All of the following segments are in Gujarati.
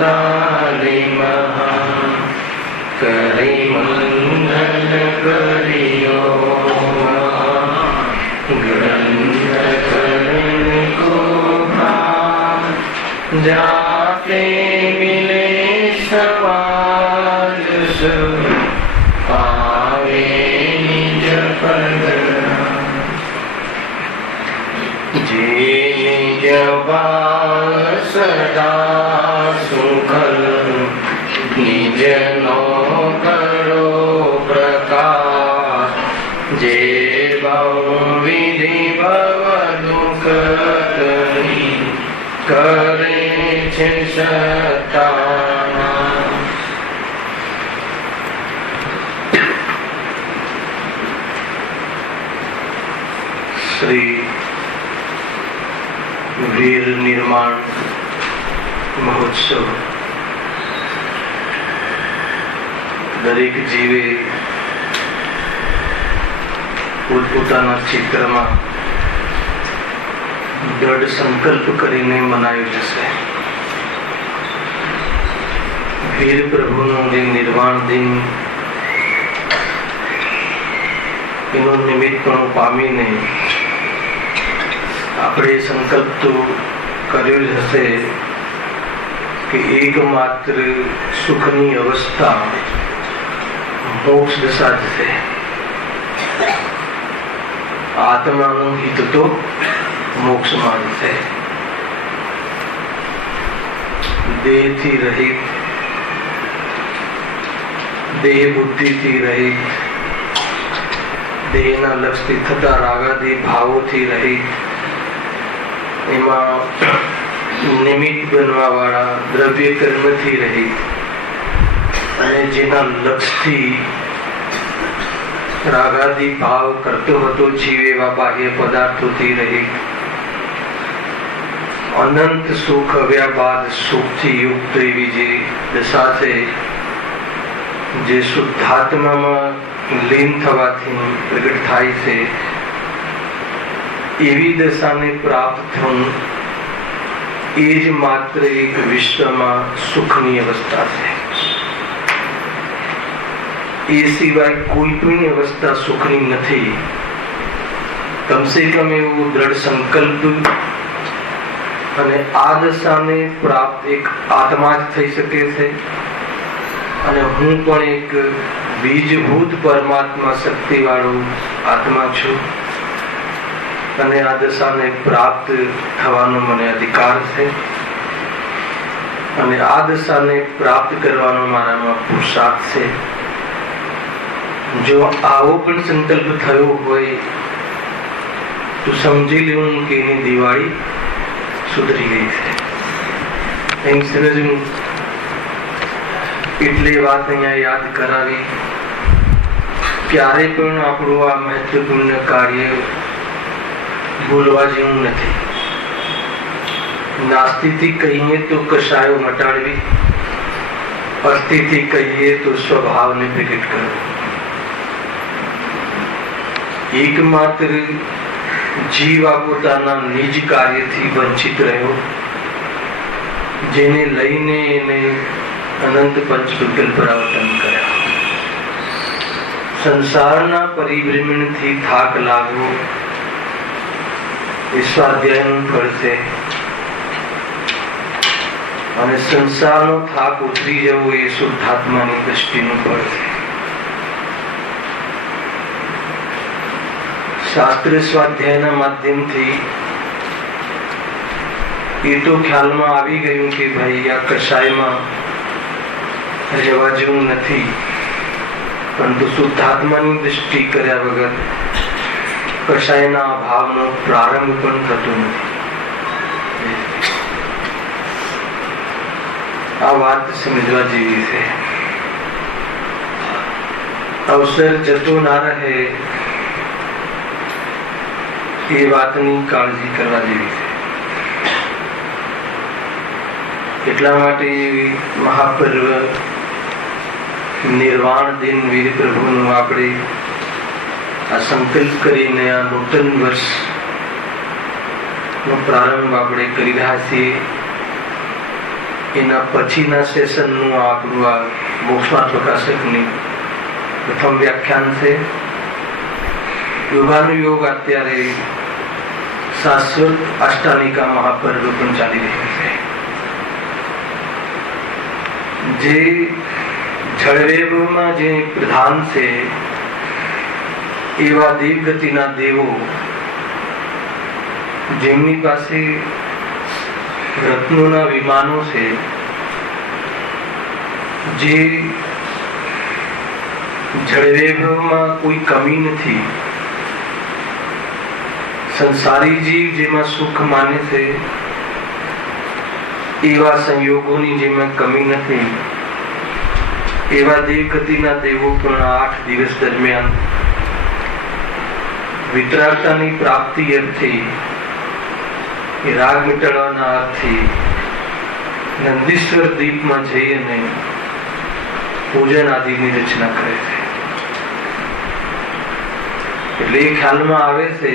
તારે મહા કરે મંગલ કર્યો ગ્રંથ કરણ કો જાતે મિલે સપાલ પાવે નિજ પદ જે નિજ ભાવ સદા સુખલ નિજનો કરો પ્રકાશ જે ભાવ વિધિ ભવ દુઃખ કરે છે સત્તા. શ્રી વીર નિર્માણ મહોત્સવ દરેક જીવે પોતપોતાના ક્ષેત્રમાં દ્રઢ સંકલ્પ કરીને મનાવ્યું જશે. વીર પ્રભુનો જે નિર્વાણ દિન એનું નિમિત્તપણું પામીને આપણે સંકલ્પ તો કર્યો જ હશે કે એકમાત્ર સુખની અવસ્થા મોક્ષ દશા જ છે. આત્માનું હિત તો મોક્ષમાં જ છે. દેહથી રહિત, દેહ બુદ્ધિથી રહિત, દેહના લક્ષથી થતા રાગાદી ભાવોથી રહિત, એમાં નિમિત્ત બનવા વાળા દ્રવ્ય કર્મથી રહિત અને જેના લક્ષથી રાગાદી ભાવ કરતો હતો જીવ એવા બાહ્ય પદાર્થોથી રહિત અનંત સુખ આવ્યા બાદ સુખથી યુક્ત એવી જે દશા છે, જે શુદ્ધાત્મામાં લીન થવાથી પ્રગટ થાય છે, એવી દશાને પ્રાપ્ત થવું એ જ માત્ર એક વિશ્વમાં સુખની અવસ્થા છે. એ સિવાય કોઈ પણ અવસ્થા સુખની નથી. કમસે કમ એવો દ્રઢ સંકલ્પ અને આ દશાને પ્રાપ્ત એક આત્મા જ થઈ શકે છે. અને હું પણ એક બીજભૂત પરમાત્મા શક્તિ વાળો આત્મા છું અને આ દશાને પ્રાપ્ત થવાનો મને અધિકાર છે અને આ દશાને પ્રાપ્ત કરવાનો મારામાં પુરુષાર્થ છે. જો આવો પણ સંકલ્પ થયો હોય તો સમજી લેવું કે એની દિવાળી સુધરી ગઈ છે. એમ સમજવું. એટલે વાત અહીંયા યાદ કરાવી, ક્યારે પણ આપણું આ મહત્વપૂર્ણ કાર્ય ભૂલવા જેવું નથી. નાસ્તિથી કહીએ તો કશાયો મટાડવી, અસ્થિથી કહીએ તો સ્વભાવને પ્રગટ કરવો. એકમાત્ર જીવ આ પોતાના નિજ કાર્યથી વંચિત રહ્યો, જેને લઈને એને અનંત પંચવિકલ્પ પરાવર્તન કર્યા. સંસારના પરિભ્રમણથી થાક લાગવો એ સ્વાધ્યાયનું ફળ છે અને સંસારનો થાક ઉતરી જવો એ શુદ્ધાત્માની દ્રષ્ટિનું ફળ છે. શાસ્ત્ર સ્વાધ્યાયના માધ્યમથી એ તો ખ્યાલમાં આવી ગયું કે ભાઈ આ કષાયમાં રહેવા જેવું નથી, પરંતુ શુદ્ધાત્માની દ્રષ્ટિ કર્યા વગર કષાયના અભાવનો પ્રારંભ પણ થતો નથી. આ વાત સમજવા જેવી છે. અવસર જતો ના રહે એ વાતની કાળજી કરવા જેવી છે. એટલા માટે મહાપર્વ નિર્વાણ દિન વીર પ્રભુનું આપણે આ સંકલ્પ કરીને આ નૂતન વર્ષ નો પ્રારંભ આપણે કરી રહ્યા છીએ. એના પછીના સેશનનું આપણું આ મોક્ષમાર્ગ પ્રકાશકની પ્રથમ વ્યાખ્યાન છે. યોગાનુયોગ અત્યારે શાશ્વત અષ્ટાનિકા મહાપર્વ પણ ચાલી રહ્યું છે. જે જળવેગમાં જે પ્રધાન છે એવા દેવગતિના દેવો, જેમની પાસે રત્નોના વિમાનો છે, જે જળવેગમાં કોઈ કમી નથી, સંસારી જીવ જેમાં સુખ માને છે એવા સંયોગોની જેમાં કમી નથી, એવા દેવગતિના દેવો પણ 8 દિવસ દરમિયાન વિતરાગતાની પ્રાપ્તિ અર્થે, એ રાગ મિટાડવાના અર્થે નંદીશ્વર દીપમાં જઈ અને પૂજન આદિની રચના કરે છે. એટલે એ ખ્યાલમાં આવે છે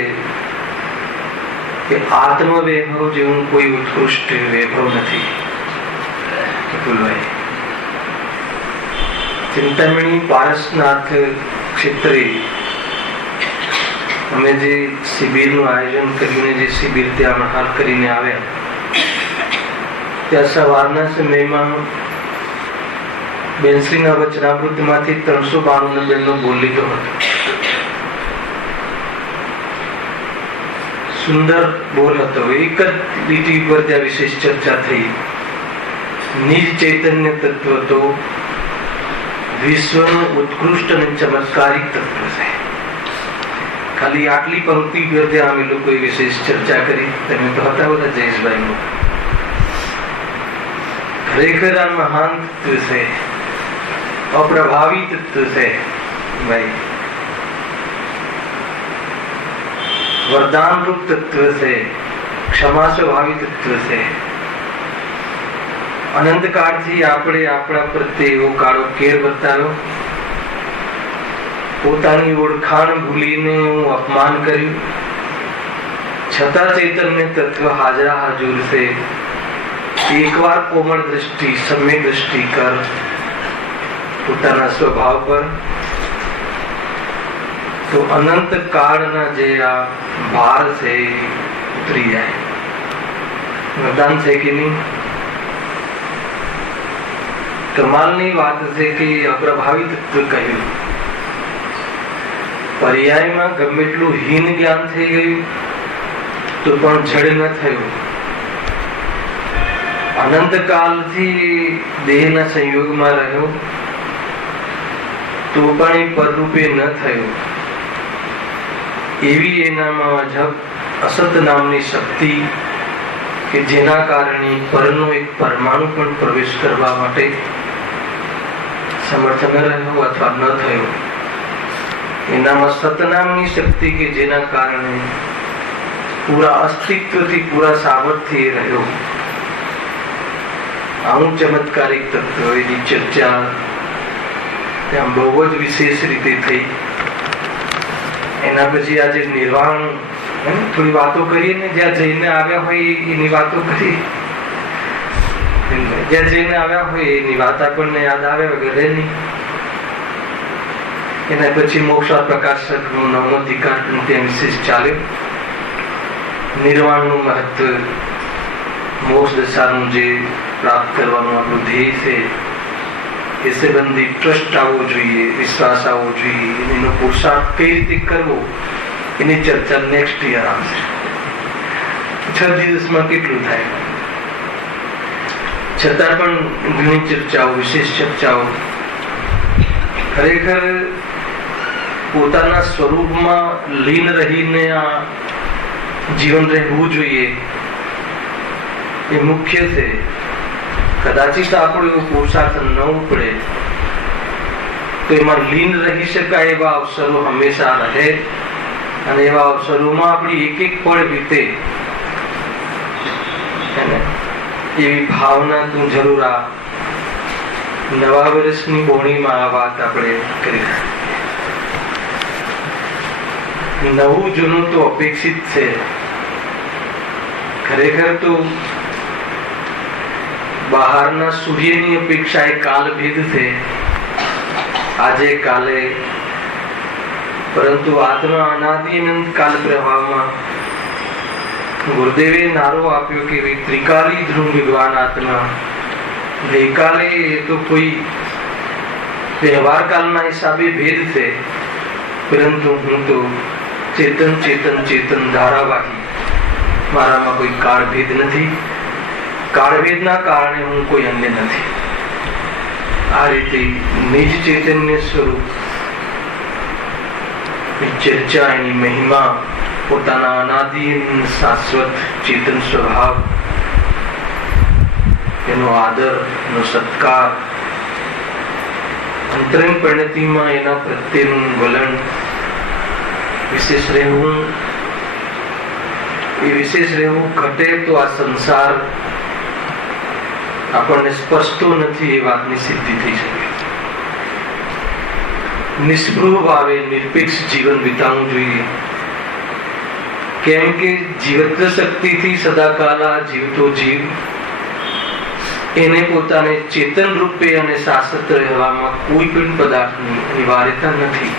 કે આત્મ વૈભવ જેવું કોઈ ઉત્કૃષ્ટ વૈભવ નથી. ચિંતામણી પારસનાથ ક્ષેત્રે અમે જે શિબિરનું આયોજન કરીને જે શિબિર ત્યાં હાલ કરીને આવ્યા, ત્યાં સવારના સમયમાં બેનશ્રીના વચનામૃતમાંથી 392 નંબરનો બોલ લીધો હતો. સુંદર બોલ હતો. એક જ લીટી પર ત્યાં વિશેષ ચર્ચા થઈ. નિજ ચૈતન્ય તત્વ તો વિશ્વનું ઉત્કૃષ્ટ અને ચમત્કારિક તત્વ છે. ખાલી આટલી પંક્તિ પર ત્યાં અમે લોકોએ વિશેષ ચર્ચા કરી. તમે તો હતા બધા જયેશભાઈ. ખરેખર આ મહાન તત્વ છે, અપ્રભાવી તત્વ છે ભાઈ. વરદાન રૂપ તત્વ છે, ક્ષમા સ્વભાવી તત્વ છે. અનંત કાળથી આપણે આપણા પ્રત્યે એવો કાળો કેર બતાવ્યો, પોતાની ઓળખાણ ભૂલીને હું અપમાન કર્યું, છતાં ચૈતન્ય તત્વ હાજરા હાજર છે. એકવાર કોમળ દ્રષ્ટિ, સમ્યક દ્રષ્ટિ કર પોતાના સ્વભાવ પર, તો અનંત કાળના જે આ ભાર છે એ ઉતરી જાય. વરદાન છે કે નહીં? કમાલની વાત છે કે અપ્રભાવી તત્વ કહ્યું. પર્યાયમાં ગમે એટલું હીન જ્ઞાન થઈ ગયું તો પણ જડ ન થયું. અનંત કાળથી દેહના સંયોગમાં રહ્યો તો પણ એ પરરૂપે ન થયો. એવી એનામાં અજબ અસત નામની શક્તિ કે જેના કારણે પરનો એક પરમાણુ પણ પ્રવેશ કરવા માટે સમર્થ ન રહ્યો અથવા ન થયો. એનામાં સતનામની શક્તિ કે જેના કારણે પૂરા અસ્તિત્વથી પૂરા સામર્થ્ય રહ્યો. આવું ચમત્કારિક તત્વ એની ચર્ચા ત્યાં બહુ જ વિશેષ રીતે થઈ. એના પછી આજે નિર્વાણ થોડી વાતો કરીએ ને, જ્યાં જઈને આવ્યા હોય એની વાતો કરી, જ્યાં જઈને આવ્યા હોય એની વાત આપણને યાદ આવે વગેરે નહીં. એના પછી મોક્ષ પ્રકાશક નો 9મો અધિકાર ત્યાં વિશેષ ચાલ્યો. નિર્વાણનું મહત્વ, મોક્ષ દશાનું જે પ્રાપ્ત કરવાનું આપણું ધ્યેય છે એ સંબંધી ટ્રસ્ટ આવવો જોઈએ, વિશ્વાસ આવવો જોઈએ. એનો પુરુષાર્થ કઈ રીતે કરવો એની ચર્ચા નેક્સ્ટ યર આવશે. 6 દિવસમાં કેટલું થાય, છતાં પણ ઘણી ચર્ચાઓ, વિશેષ ચર્ચાઓ. ખરેખર પોતાના સ્વરૂપમાં લીન રહીને આ જીવન રહેવું જોઈએ એ મુખ્ય છે. કદાચિત આપણો એવો પુરુષાર્થ ન ઉપડે તો એમાં લીન રહી શકાય એવા અવસરો હંમેશા રહે, અને એવા અવસરોમાં આપણી એક એક પળ વીતે એવી ભાવના તું જરૂર આ નવા વર્ષની બોણીમાં આ વાત આપણે કરી. નવું જૂનું તો અપેક્ષિત છે. ખરેખર તો બહારના સૂર્યની અપેક્ષા એ કાલભેદ છે, આજે કાલે, પરંતુ આત્મા અનાદિ અનંત કાલ પ્રવાહમાં ગુરુદેવે નારો આપ્યો કે ત્રિકાલી ધ્રુવ વિદ્વાન આત્મા. ગઈકાલે એ તો કોઈ વ્યવહાર કાલના હિસાબે ભેદ છે, પરંતુ હું તો ચેતન ચેતન ચેતન ધારાવાહી, મારામાં કોઈ કાળભેદ નથી, કાળભેદના કારણે હું કોઈ અન્ય નથી. આ રીતે નિજ ચૈતન્ય સ્વરૂપ ચર્ચા, એની મહિમા, પોતાના અનાદિ શાશ્વત ચેતન સ્વભાવ, એનો આદર, એનો સત્કાર, અંતરંગ પરિણતિમાં એના પ્રત્યેનું વલણ વિશેષ રહેવું, એ વિશેષ રહેવું ઘટે તો આ સંસાર આપણને સ્પર્શતો નથી, એ વાતની સિદ્ધિ થઈ શકે. નિસ્પૃહ ભાવે નિરપેક્ષ જીવન વિતાવવું જોઈએ, કેમ કે જીવત્વ શક્તિથી સદાકાલા જીવતો જીવ એને પોતાને ચેતન રૂપે અને શાશ્વત રહેવામાં કોઈ પણ પદાર્થની અનિવાર્યતા નથી.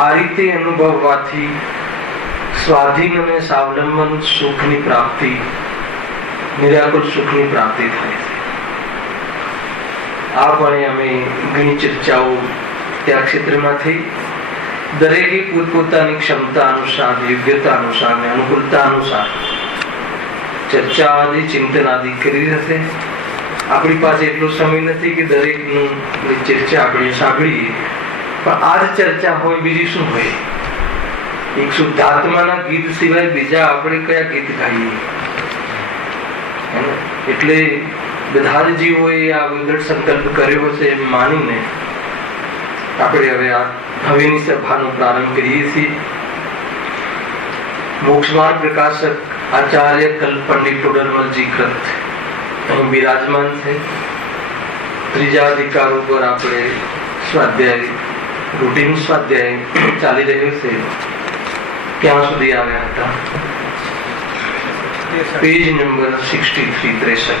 આ રીતે અનુભવવાથી સ્વાધીન અને સ્વાવલંબન સુખની પ્રાપ્તિ, નિરાકુલ સુખની પ્રાપ્તિ થાય છે. આ પણ અમે ઘણી ચર્ચાઓ ત્યાં ક્ષેત્રમાં થઈ. દરેકે પોતપોતાની ક્ષમતા અનુસાર, યોગ્યતા અનુસાર અને અનુકૂળતા અનુસાર ચર્ચા આદિ, ચિંતન આદિ કરી હશે. આપણી પાસે એટલો સમય નથી કે દરેકની ચર્ચા આપણે સાંભળીએ, પણ આ જ ચર્ચા હોય, બીજી શું હોય? એક શુદ્ધાત્માના ગીત સિવાય બીજા આપણે કયા ગીત ગાઈએ? એટલે બધા જ જીવોએ આ વિગત સંકલ્પ કર્યો છે એમ માનીને આપણે હવે આ હવેની સભાનો પ્રારંભ કરીએ છીએ. મોક્ષમાર્ગ પ્રકાશક આચાર્ય કલ્પંડિત ટોડરમલજી કૃત અહીં બિરાજમાન છે. ત્રીજા અધિકાર ઉપર આપણે સ્વાધ્યાય, રૂટીન સ્વાધ્યાય ચાલી રહ્યો છે. ક્યાં સુધી આવ્યા હતા? Page number 63.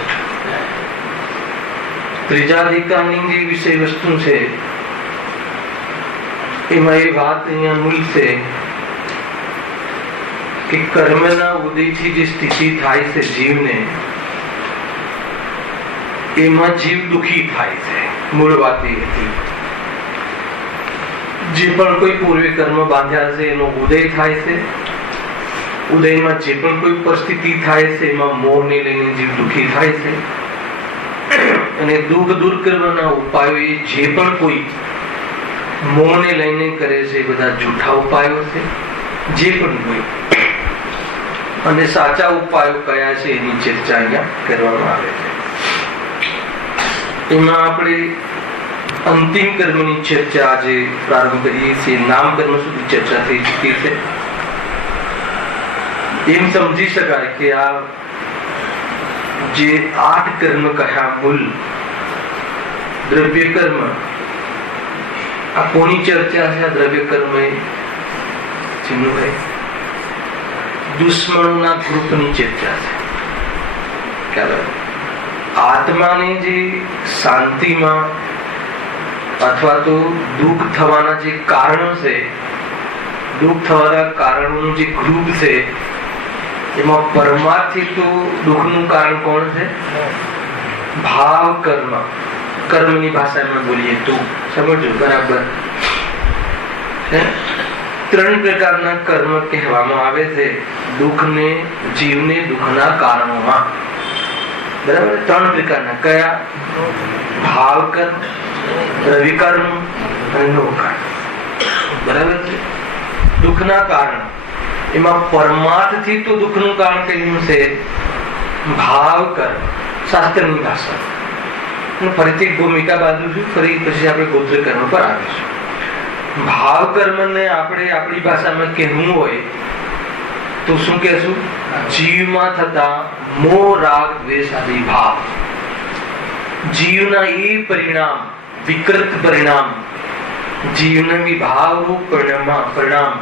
ત્રીજા અધિકારની જે વિષય વસ્તુ છે એમાં એ વાત અહીંયા મૂળ છે કે કર્મના ઉદયથી જે સ્થિતિ થાય છે જીવને, એમાં જીવ દુખી થાય છે. મૂળ વાત એ હતી, જે પણ કોઈ પૂર્વે કર્મ બાંધ્યા છે એનો ઉદય થાય છે. ઉદયમાં જે પણ કોઈ પરિસ્થિતિ થાય છે એમાં મોહને લઈને જીવ દુખી થાય છે. અને દુઃખ દૂર કરવાના ઉપાયો એ જે પણ કોઈ મોહને લઈને કરે છે એ બધા જૂઠા ઉપાયો છે. જે પણ કોઈ અને સાચા ઉપાયો કયા છે એની ચર્ચા અહીંયા કરવામાં આવે છે. એમાં આપણે અંતિમ કર્મની ચર્ચા આજે પ્રારંભ કરીએ છીએ. નામ કર્મ સુધી ચર્ચા થઈ ચૂકી છે. એમ સમજી શકાય કે આ જે 8 કર્મ કહ્યા મૂળ દ્રવ્ય કર્મ, આ કોની ચર્ચા છે? આ દ્રવ્ય કર્મ એ ચિન્હભાઈ દુશ્મનોના ગ્રુપની ચર્ચા છે. આત્માને જે શાંતિમાં અથવા તો દુઃખ થવાના જે કારણો છે, દુઃખ થવાના કારણોનું જે ગ્રુપ છે, એમાં પરમાર્થી તો દુઃખનું કારણ કોણ છે? ભાવ કર્મ. કર્મની ભાષામાં બોલીએ તો સમજો બરાબર. 3 પ્રકારના કર્મ કહેવામાં આવે છે દુઃખને, જીવને દુઃખના કારણોમાં. બરાબર? 3 પ્રકારના. કયા? ભાવ કર્મ, રવિ કર્મ અને નવ કર્મ. બરાબર છે? દુઃખના કારણ. એમાં પરમાર્થથી તો દુઃખનું કારણ કહ્યું છે ભાવ કર્મ, શાસ્ત્રની ભાષા. ફરીથી ભૂમિકા બાજુ છું, ફરી પછી આપણે ગોત્ર કર્મ પર આવીશું. ભાવ કર્મને આપણે આપણી ભાષામાં કહેવું હોય તો શું કહેશું? જીવમાં થતા મોહ, રાગ, દ્વેષ આદિ ભાવ. જીવના એ પરિણામ, વિકૃત પરિણામ, જીવના વિભાવરૂપ પરિણામ,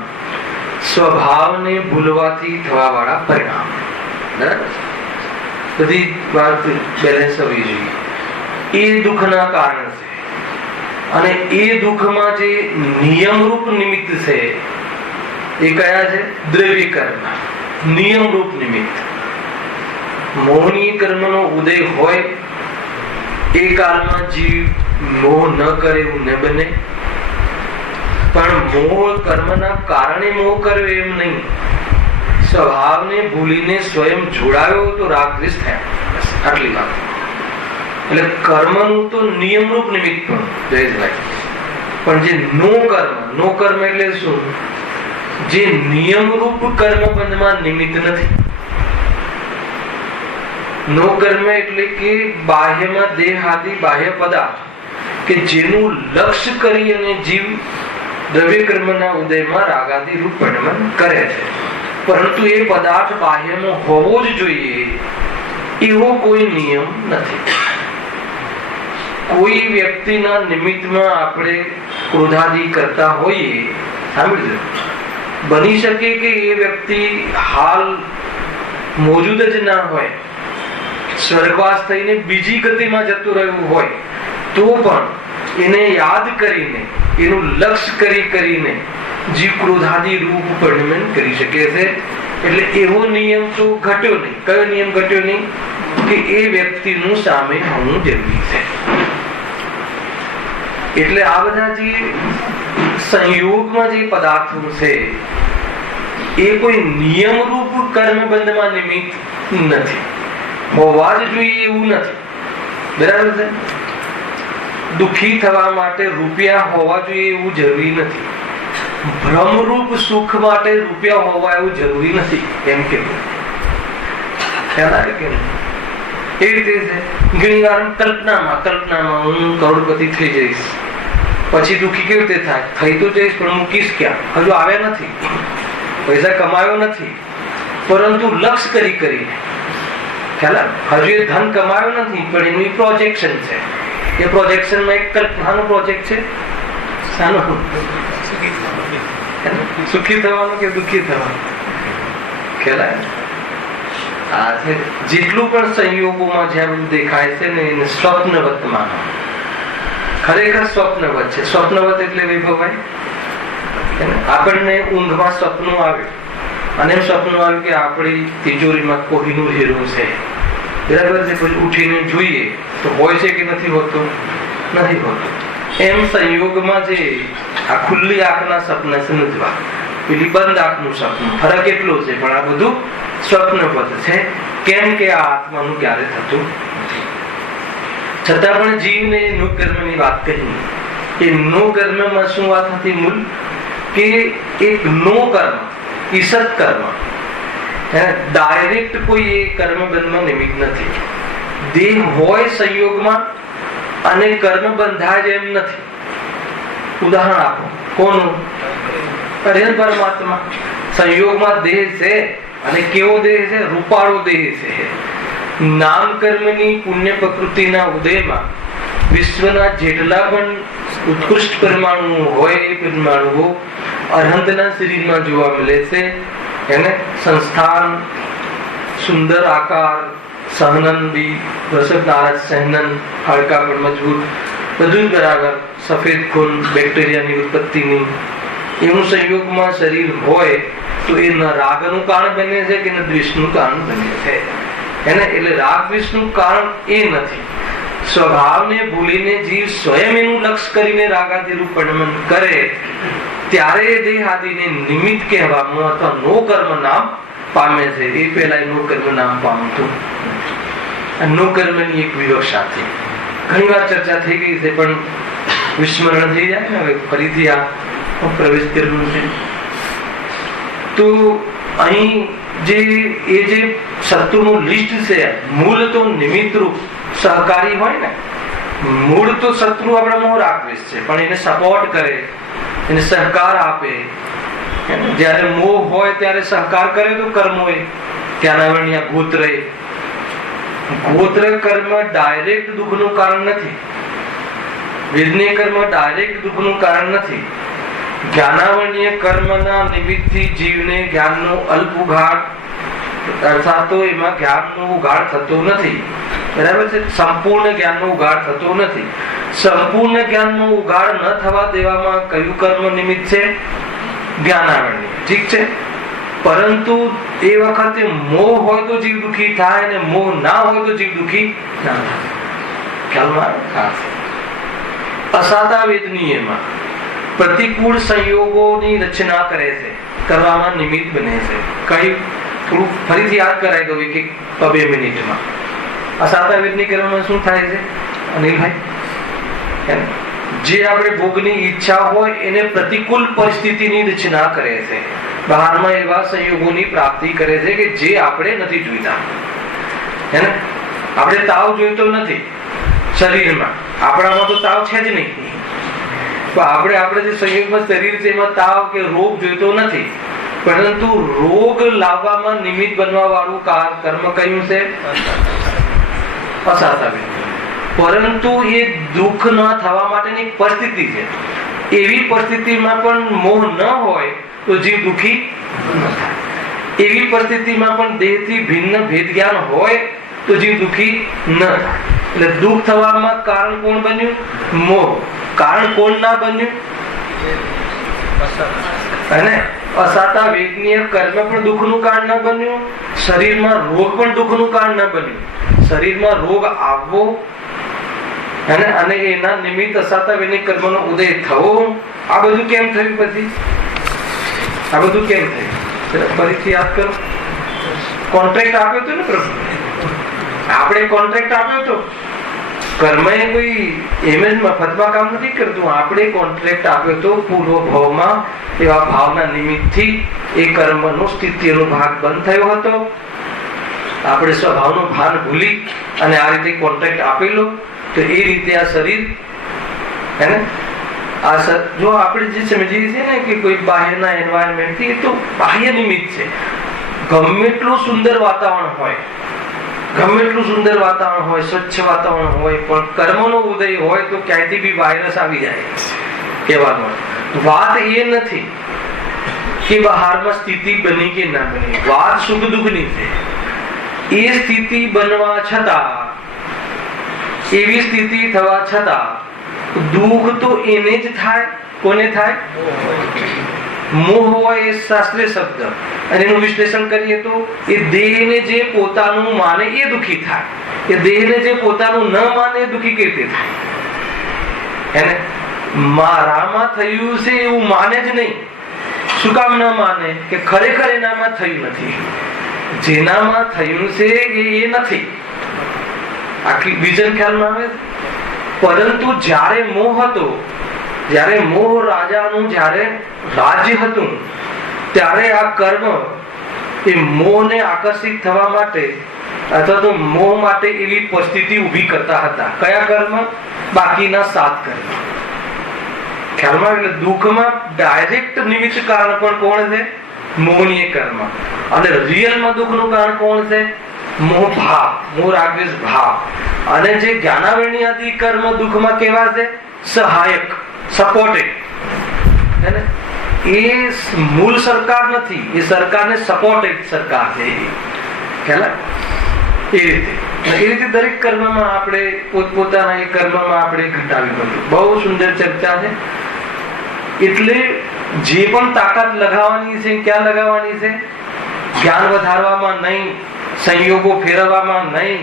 સ્વભાવને ભૂલવાથી થવા વાળા પરિણામ. બરાબર? બધી વાત બેલેન્સ થવી જોઈએ. એ દુઃખના કારણ છે, અને એ દુઃખમાં જે નિયમરૂપ નિમિત્ત છે એ કયા છે? દ્રવ્ય કર્મ, નિયમરૂપ નિમિત્ત. મોહનીય કર્મનો ઉદય હોય એ કાળમાં જીવ મોહ ન કરે એવું ન બને, પણ મોહ કર્મના કારણે મોહ કર્યો એમ નહીં. સ્વભાવને ભૂલીને સ્વયં જોડાયો તો રાગ દ્વેષ થયા. આટલી વાત. એટલે કર્મનું તો નિયમરૂપ નિમિત્ત પણ જયેશભાઈ, પણ જે નો કર્મ એટલે શું? જે નિયમરૂપ કર્મ બંધમાં નિમિત્ત નથી. નો કર્મ એટલે કે બાહ્યમાં દેહ આદિ બાહ્ય પદાર્થ કે જેનું લક્ષ્ય કરી અને જીવ દ્રવ્ય કર્મના ઉદયમાં રાગાદી રૂપ પરિણમન કરે છે, પરંતુ એ પદાર્થ બાહ્યમાં હોવો જ જોઈએ એવો કોઈ નિયમ નથી. કોઈ વ્યક્તિના નિમિત્તમાં આપણે ક્રોધાદી કરતા હોઈએ, સાંભળજો, બની શકે કે એ વ્યક્તિ હાલ મોજૂદ જ ના હોય, સ્વર્ગવાસ થઈને બીજી ગતિમાં જતું રહ્યું હોય, તો પણ એને યાદ કરીને, એનું લક્ષ્ય કરીને જીવ ક્રોધાદી રૂપ પરિણમન કરી શકે છે. એટલે એવો નિયમ તો ઘટ્યો નહીં. કયો નિયમ ઘટ્યો નહીં? કે એ વ્યક્તિનું સામે હોવું જરૂરી છે. એટલે આ બધા જે સંયોગમાં જે પદાર્થો છે એ કોઈ નિયમરૂપ કર્મબંધમાં નિમિત્ત નથી, હોવા જ જોઈએ એવું નથી. બરાબર છે? દુઃખી થવા માટે રૂપિયા હોવા જોઈએ એવું જરૂરી નથી. ભ્રમરૂપ સુખ માટે રૂપિયા હોવા એવું જરૂરી નથી. એમ કે ખ્યાલ આવે કે એ રીતે છે. ઘણી વાર કલ્પનામાં હું કરોડપતિ થઈ જઈશ, પછી દુઃખી કેવી રીતે થાય? થઈ તો જઈશ, પણ મૂકીશ ક્યાં? હજુ આવ્યા નથી, પૈસા કમાયો નથી, પરંતુ લક્ષ્ય કરીને ખ્યાલ આવે, હજુ એ ધન કમાયો નથી, પણ એનું પ્રોજેક્શન છે. એ પ્રોજેક્શનમાં એક કલ્પનાનો પ્રોજેક્ટ છે. શાનો? સુખી થવાનું કે દુઃખી થવાનું? ખ્યાલ આવે? આ છે જેટલું પણ સંયોગોમાં જેમ દેખાય છે ને એને સ્વપ્નવત માનો. ખરેખર સ્વપ્નવત છે. સ્વપ્નવત એટલે વૈભવભાઈ, આપણને ઊંઘમાં સપનું આવે અને એમ સપનું આવે કે આપણી તિજોરીમાં કોહિનૂર હીરો છે. બરાબર છે? પછી ઉઠીને જોઈએ તો હોય છે કે નથી હોતો? નથી હોતો. એમ સંયોગમાં જે આ ખુલ્લી આંખના સપના સમજવા, પેલી બંધ આંખનું સપનું, ફરક એટલો છે. પણ આ બધું સ્વપ્નપદ છે. કેમ કે આ આત્માનું ક્યારે થતું નથી. છતાં પણ જીવને નો કર્મની વાત કહી. એ નો કર્મમાં શું વાત હતી મૂળ? કે એક નો કર્મ, ઈસત કર્મ, ડાયરેક્ટ કોઈ એ કર્મ બંધમાં નિમિત્ત નથી. દેહ હોય સંયોગમાં અને કર્મ બંધાય એમ નથી. ઉદાહરણ આપો. કોનું? અરે પરમાત્મા. સંયોગમાં દેહ છે, અને કેવો દેહ છે? રૂપાળો દેહ છે. નામ કર્મની પુણ્ય પ્રકૃતિના ઉદયમાં વિશ્વના જેટલા પણ ઉત્કૃષ્ટ પરમાણુ હોય એ પરમાણુઓ અરહંતના શરીરમાં જોવા મળે છે. એને સંસ્થાન, સુંદર આકાર, સહનન બી, રસદ નારાજ સહનન, હાડકા પણ મજબૂત, બધું બરાબર, સફેદ ખૂન, બેક્ટેરિયાની ઉત્પત્તિની, એવું સંયોગમાં શરીર હોય તો એ ન રાગનું કારણ બને છે કે ન દ્વેષનું કારણ બને છે. એટલે રાગ દ્વેષનું કારણ એ નથી. સ્વભાવને ભૂલીને જીવ સ્વયં એનું લક્ષ્ય કરીને રાગાદી રૂપ પરિણમન કરે ત્યારે દેહ આદિને નિમિત્ત કહેવામાં અથવા નો કર્મ નામ પામે છે. એ પહેલા નો કર્મ નામ પામતું. નો કર્મની એક વિવક્ષા થઈ, ઘણી વાર ચર્ચા થઈ ગઈ છે, પણ વિસ્મરણ થઈ જાય ને. હવે ફરીથી આ પ્રવેશ કરવું છે. તો અહીં જે શત્રુનું લિસ્ટ છે, મૂળ તો નિમિત્ત રૂપ સહકારી હોય ને. મૂળ તો શત્રુ આપણામાં રાગદ્વેષ છે, પણ એને સપોર્ટ કરે, એને સહકાર આપે. જયારે મોહ હોય ત્યારે સહકાર કરે તો કર્મ હોય. ત્યાંના વર્ણ્યા ગોત્ર કર્મ ડાયરેક્ટ દુઃખનું કારણ નથી. વેદનીય કર્મ ડાયરેક્ટ દુઃખનું કારણ નથી. જ્ઞાનાવર્ણીય કર્મના નિમિત્તથી જીવને જ્ઞાનનો અલ્પ ઉઘાડ અર્થાત તો એમાં જ્ઞાનનો ઉગાડ થતો નથી, બરાબર છે. સંપૂર્ણ જ્ઞાનનો ઉગાડ થતો નથી. સંપૂર્ણ જ્ઞાનનો ઉગાડ ન થવા દેવામાં કયું કર્મ નિમિત્ત છે? જ્ઞાનાવરણી. ઠીક છે. પરંતુ એ વખતે મોહ હોય તો જીવ દુઃખી થાય અને મોહ ના હોય તો જીવ દુઃખી ના થાય. ખ્યાલમાં ખાસ અસાતા વેદનીયમાં પ્રતિકૂળ સંયોગોની રચના કરે છે, કરવામાં નિમિત્ત બને છે. કઈ થોડું ફરીથી યાદ કરાવી દઉં એક 2 મિનિટમાં. અસાતા વેદની કરવામાં શું થાય છે અનિલભાઈ? જે આપણે ભોગની ઈચ્છા હોય એને પ્રતિકૂળ પરિસ્થિતિની રચના કરે છે, બહારમાં એવા સંયોગોની પ્રાપ્તિ કરે છે કે જે આપણે નથી જોઈતા. હે ને? આપણે તાવ જોઈતો નથી શરીરમાં, આપણામાં તો તાવ છે જ નહીં, આપણે જે સંયોગમાં શરીર છે એમાં તાવ કે રોગ જોઈતો નથી. પરંતુ રોગ લાવવામાં નિમિત્ત બનવા વાળું કર્મ કયું છે? અસાતા વેદની. પરંતુ એ દુઃખ ન થવા માટેની પરિસ્થિતિ છે. એવી પરિસ્થિતિમાં પણ મોહ ન હોય તો જીવ દુઃખી ન થાય. એવી પરિસ્થિતિમાં પણ દેહથી ભિન્ન ભેદ જ્ઞાન હોય તો જીવ દુઃખી ન થાય. એટલે દુઃખ થવામાં કારણ કોણ બન્યું? મોહ. કારણ કોણ ના બન્યું? અને અસાતા વેદનીય કર્મ પણ દુઃખનું કારણ ન બન્યું, શરીરમાં રોગ પણ દુઃખનું કારણ ન બન્યું. શરીરમાં રોગ આવવો અને એના નિમિત્ત અસાતા વેદની કર્મનો ઉદય થવો, આ બધું કેમ થયું? પછી આ બધું કેમ થયું? ફરીથી યાદ કરો. કોન્ટ્રાક્ટ આપ્યો હતો ને પ્રભુ, આપણે કોન્ટ્રાક્ટ આપ્યો હતો. કર્મ એ કોઈ એમ જ મફતમાં કામ નથી કરતું. આપણે કોન્ટ્રાક્ટ આપ્યો હતો પૂર્વ ભાવમાં, એવા ભાવના નિમિત્તથી એ કર્મનો સ્થિતિનો ભાગ બંધ થયો હતો. આપણે સ્વભાવનું ભાન ભૂલી અને આ રીતે કોન્ટ્રાક્ટ આપેલો, તો એ રીતે આ શરીર હે ને, જો આપણે જે સમજીએ છીએ ને કે કોઈ બાહ્યના એન્વાયરમેન્ટથી, એ તો બાહ્ય નિમિત્ત છે. ગમે એટલું સુંદર વાતાવરણ હોય, ગમે એટલું સુંદર વાતાવરણ હોય, સ્વચ્છ વાતાવરણ હોય, પણ કર્મનો ઉદય હોય તો ક્યાંયથી બી વાયરસ આવી જાય. કહેવાનો વાત એ નથી કે બહારમાં સ્થિતિ બની કે ના બની, વાત સુખ દુઃખની છે. એ સ્થિતિ બનવા છતાં, એવી સ્થિતિ થવા છતાં દુઃખ તો એને જ થાય. કોને થાય? મોહ હોય એ શાસ્ત્રીય શબ્દ, અને એનું વિશ્લેષણ કરીએ તો એ દેહને જે પોતાનું માને એ દુઃખી થાય. એ દેહને જે પોતાનું ન માને એ દુઃખી કેવી રીતે થાય? એને મારામાં થયું છે એવું માને જ નહીં. શું કામ ન માને? કે ખરેખર એનામાં થયું નથી. જેનામાં થયું છે એ નથી. આખી વિઝન ખ્યાલમાં આવે. પરંતુ જ્યારે મોહ હતો, જ્યારે મોહ રાજાનું જ્યારે રાજ્ય હતું, ત્યારે આ કર્મ એ મોહને આકર્ષિત થવા માટે અથવા તો મોહ માટે એવી પરિસ્થિતિ ઊભી કરતા હતા. કયા કર્મ? બાકીના 7 કર્મ. ખ્યાલમાં? એટલે દુઃખમાં ડાયરેક્ટ નિમિત્ત કારણ પણ કોણ છે? મોહનીય કર્મ. અને રિયલમાં દુઃખનું કારણ કોણ છે? મોહ ભાવ, મોહ રાગદ્વેષ ભાવ. અને જે જ્ઞાનાવરણી આદિ કર્મ દુઃખમાં કેવા છે? સહાયક, સપોર્ટિંગ. એ મૂળ સરકાર નથી, એ સરકારને સપોર્ટેડ સરકાર છે. એ રીતે દરેક કર્મમાં આપણે પોતપોતાના એ કર્મમાં આપણે ઘટાવી બધું. બહુ સુંદર ચર્ચા છે. એટલે જે પણ તાકાત લગાવવાની છે, ક્યાં લગાવવાની છે? જ્ઞાન વધારવામાં નહીં, સંયોગો ફેરવવામાં નહીં,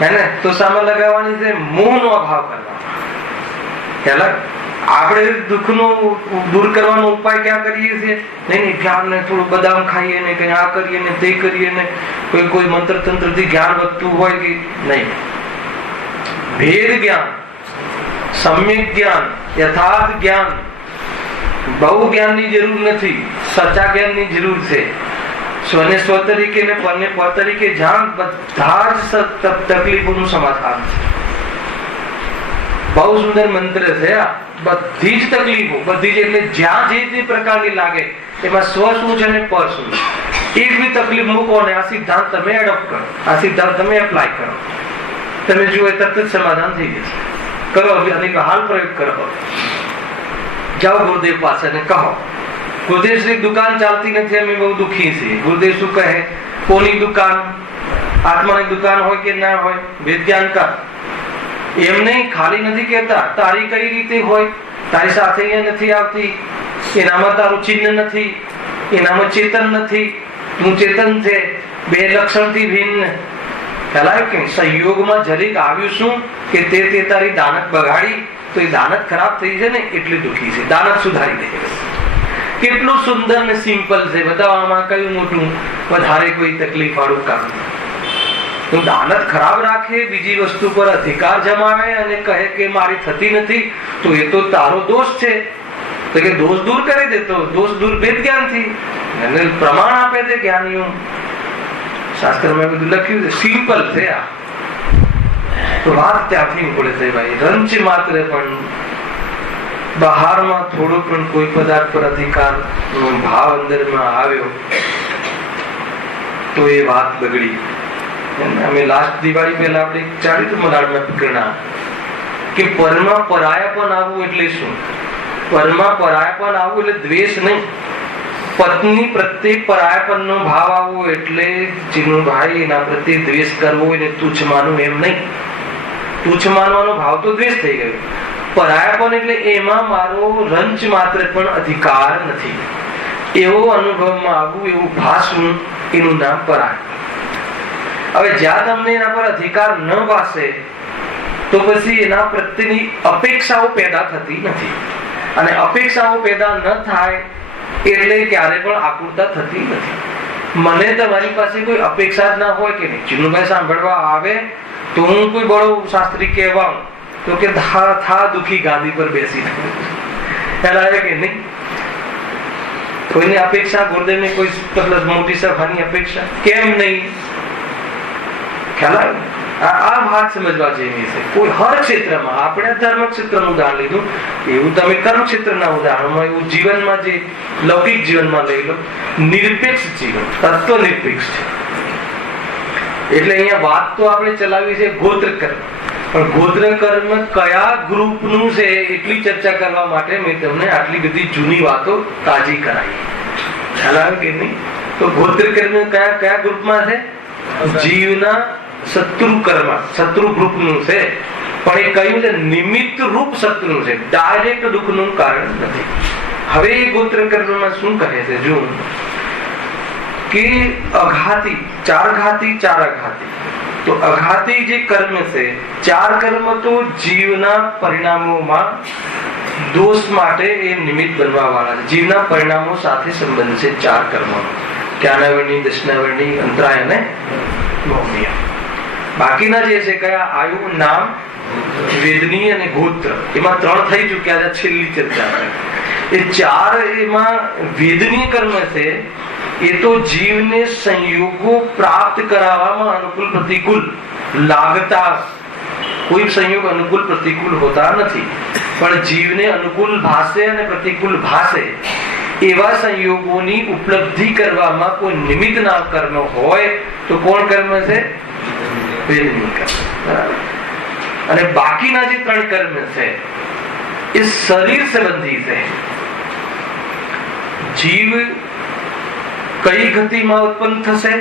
હે ને? તો સામે લગાવવાની છે મોહનો અભાવ કરવામાં. આપણે દુઃખનો દૂર કરવાનો ઉપાય ક્યાં કરીએ છીએ? નહીં, જ્ઞાનને થોડું બદામ ખાઈએ ને, કઈ આ કરીએ ને, તે કરીએ ને, કોઈ મંત્ર તંત્રથી જ્ઞાન વધતું હોય કે નહીં. ભેદ જ્ઞાન, સમ્યક જ્ઞાન, યથાર્થ જ્ઞાન, બહુ જ્ઞાનની જરૂર નથી, સચ્ચા જ્ઞાનની જરૂર છે. સ્વને સ્વ તરીકે ને પરને પર તરીકે જાણ, બધા જ તકલીફોનું સમાધાન છે. બહુ સુંદર મંત્ર છે આ. બધી જ તકલીફો, બધી જ, એટલે જ્યાં જે પ્રકારની લાગે એમાં સ્વ શું છે ને પર શું છે. એક બી તકલીફ મૂકો ને આ સિદ્ધાંત તમે એડોપ્ટ કરો, આ સિદ્ધાંત તમે એપ્લાય કરો, તમે જુઓ તરત જ સમાધાન થઈ જશે. કરો, અને હાલ પ્રયોગ કરો. જાઓ ગુરુદેવ પાસે ને કહો, ગુરુદેવ શ્રી દુકાન ચાલતી નથી, અમે બહુ દુઃખી છીએ. ગુરુદેવ શું કહે? કોની દુકાન, આત્માની દુકાન હોય કે ના હોય, વેદ્યાંકાર એમને ખાલી નથી કહેતા તારી કઈ રીતે હોય, તારી સાથે અહીંયા નથી આવતી, એનામાં તારું ચિહ્ન નથી, એનામાં ચેતન નથી, તું ચેતન છે, બે લક્ષણથી ભિન્ન. ખ્યાલ આવ્યો કે સંયોગમાં જરીક આવ્યું શું કે તે તારી દાનત બગાડી, તો એ દાનત ખરાબ થઈ છે ને એટલી દુઃખી છે, દાનત સુધારી દે. કેટલું સુંદર ને સિમ્પલ છે, બતાવવામાં કયું મોટું વધારે કોઈ તકલીફ વાળું કામ. તું દાનત ખરાબ રાખે, બીજી વસ્તુ પર અધિકાર જમાવે અને કહે કે મારી થતી નથી, તો એ તો તારો દોષ છે. તો કે દોષ દૂર કરી દે, તો દોષ દૂર વેદ જ્ઞાનથી એને પ્રમાણ આપે છે જ્ઞાનીઓ. શાસ્ત્રમાં બધું લખ્યું છે, સિમ્પલ છે આ. તો વાત ત્યાંથી પડે છે ભાઈ. રંચ માત્ર પણ બહારમાં થોડો પણ કોઈ પદાર્થ પર અધિકાર નો ભાવ અંદરમાં આવ્યો તો એ વાત બગડી. અમે લાસ્ટ દિવાળી પહેલા આપણે ચાલ્યું હતું મલાડમાં પ્રકરણ કે પરમાં પરાયાપન આવવું એટલે શું? પરમાં પરાયાપન આવવું એટલે દ્વેષ નહીં. પત્ની પ્રત્યે પરાયાપન નો ભાવ આવવો એટલે જીનુભાઈ એના પ્રત્યે દ્વેષ કરવો એને તુચ્છ માનવું એમ નહીં. તુચ્છ માનવાનો ભાવ તો દ્વેષ થઈ ગયો. પરાયાપન એટલે એમાં મારો રંચ માત્ર પણ અધિકાર નથી, એવો અનુભવમાં આવવું, એવું ભાસવું, એનું નામ પરાય. હવે જ્યાં તમને એના પર અધિકાર ન વાસે તો પછી એના પ્રત્યેની અપેક્ષાઓ પેદા થતી નથી, અને અપેક્ષાઓ પેદા ન થાય એટલે ક્યારે પણ આકુરતા થતી નથી. મને તમારી પાસે કોઈ અપેક્ષા જ ના હોય કે નહીં, ચિનુભાઈ સાંભળવા આવે તો હું કોઈ બળો શાસ્ત્રી કહેવાઉં તો કે થા દુખી ગાદી પર બેસી આવે કે નહીં. કોઈની અપેક્ષા, ગુરુદેવની કોઈ મોટી સભાની અપેક્ષા કેમ નહીં? ખ્યાલ આવે? આ વાત સમજવા જેવી છે. કોઈ હર ક્ષેત્રમાં, આપણે ધર્મ ક્ષેત્રનું ઉદાહરણ લીધું, એવું તમે કર્મ ક્ષેત્રના ઉદાહરણમાં, એવું જીવનમાં જે લૌકિક જીવનમાં લઈ લો, નિરપેક્ષ જીવન, તત્વ નિરપેક્ષ છે. એટલે અહીંયા વાત તો આપણે ચલાવી છે ગોત્ર કર્મ, પણ ગોત્ર કર્મ કયા ગ્રુપનું છે એટલી ચર્ચા કરવા માટે મેં તમને આટલી બધી જૂની વાતો તાજી કરાવી. ખ્યાલ આવે કે નહીં? તો ગોત્ર કર્મ કયા ગ્રુપમાં છે? જીવના શત્રુ કર્મ, શત્રુ ગ્રુપનું છે. પણ એ કયું છે? નિમિત્ત રૂપ શત્રુ છે, ડાયરેક્ટ દુઃખનું કારણ નથી. હવે એ ગોત્ર કર્મમાં શું કહે છે જો કે અઘાતી, ચાર ઘાતી, ચાર અઘાતી. તો અઘાતી જે કર્મ છે, ચાર કર્મ તો જીવના પરિણામોમાં દોષ માટે એ નિમિત્ત બનવા વાળા છે. જીવના પરિણામો સાથે સંબંધ છે ચાર કર્મો, જ્ઞાનાવરણી, દર્શનાવરણી, અંતરાય અને મૌન્ય. બાકીના જે છે કયા? આયુ, નામ, વેદની અને ગોત્ર. એમાં ત્રણ થઈ ચુક્યા છે, છેલ્લી ચર્ચા. એ ચાર એમાં વેદની કર્મ છે, એ તો જીવને સંયોગો પ્રાપ્ત કરાવવામાં અનુકૂળ પ્રતિકૂળ લાગતા. કોઈ સંયોગ અનુકૂળ પ્રતિકૂળ હોતા નથી, પણ જીવને અનુકૂળ ભાષે અને પ્રતિકૂળ ભાષે એવા સંયોગોની ઉપલબ્ધિ કરવામાં કોઈ નિમિત્ત ના કર્મ હોય તો કોણ કર્મ છે? વેદની કર્મ. અને બાકીના જે ત્રણ કર્મ છે એ શરીર સંબંધી છે. જીવ કઈ ગતિમાં ઉત્પન્ન થશે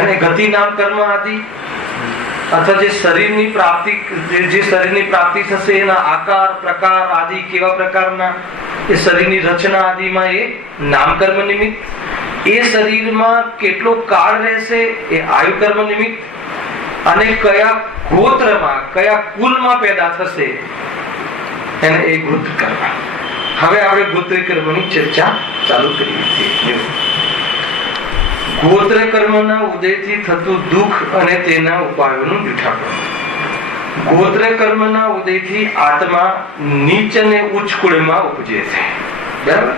એને ગતિ નામ કર્મ આદિ, અથવા જે શરીરની પ્રાપ્તિ થશે એના આકાર, પ્રકાર આદિ કેવા પ્રકારના, એ શરીરની રચના આદિમાં એ નામ કર્મ નિમિત્ત. એ શરીરમાં કેટલો કાળ રહેશે એ આયુ કર્મ નિમિત્ત. અને કયા ગોત્રમાં, કયા કુલમાં પેદા થશે એને એ ગોત્ર કર્મ. હવે આપણે ગોત્ર કર્મની ચર્ચા ચાલુ કરીએ છીએ. ગોત્ર કર્મના ઉદયથી થતું દુઃખ અને તેના ઉપાયોનું જૂઠાપણું. ગોત્ર કર્મના ઉદયથી આત્મા નીચ અને ઉચ્ચ કુળમાં ઉપજે છે. બરાબર?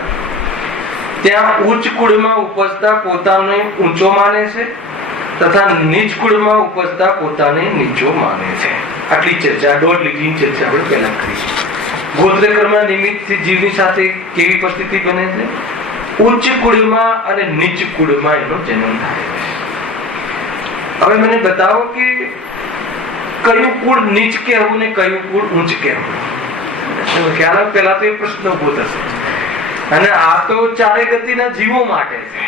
ત્યાં ઉચ્ચ કુળમાં ઉપજતા પોતાને ઊંચો માને છે, તથા નીચ કુળમાં ઉપજતા પોતાને નીચો માને છે. આટલી ચર્ચા, દોઢ લીટીની ચર્ચા આપણે પહેલા કરી. ગોત્ર કર્મ નિમિત્તથી જીવની સાથે કેવી પરિસ્થિતિ બને છે? ઉચ્ચ કુળમાં અને નીચ કુળમાં એનો જન્મ થાય છે. હવે મને બતાવો કે કયું કુળ નીચ કહેવું ને કયું કુળ ઊંચ કહેવું. ખ્યાલ આવે? પહેલા તો એ પ્રશ્ન ઉભો થશે. અને આ તો ચારે ગતિના જીવો માટે છે.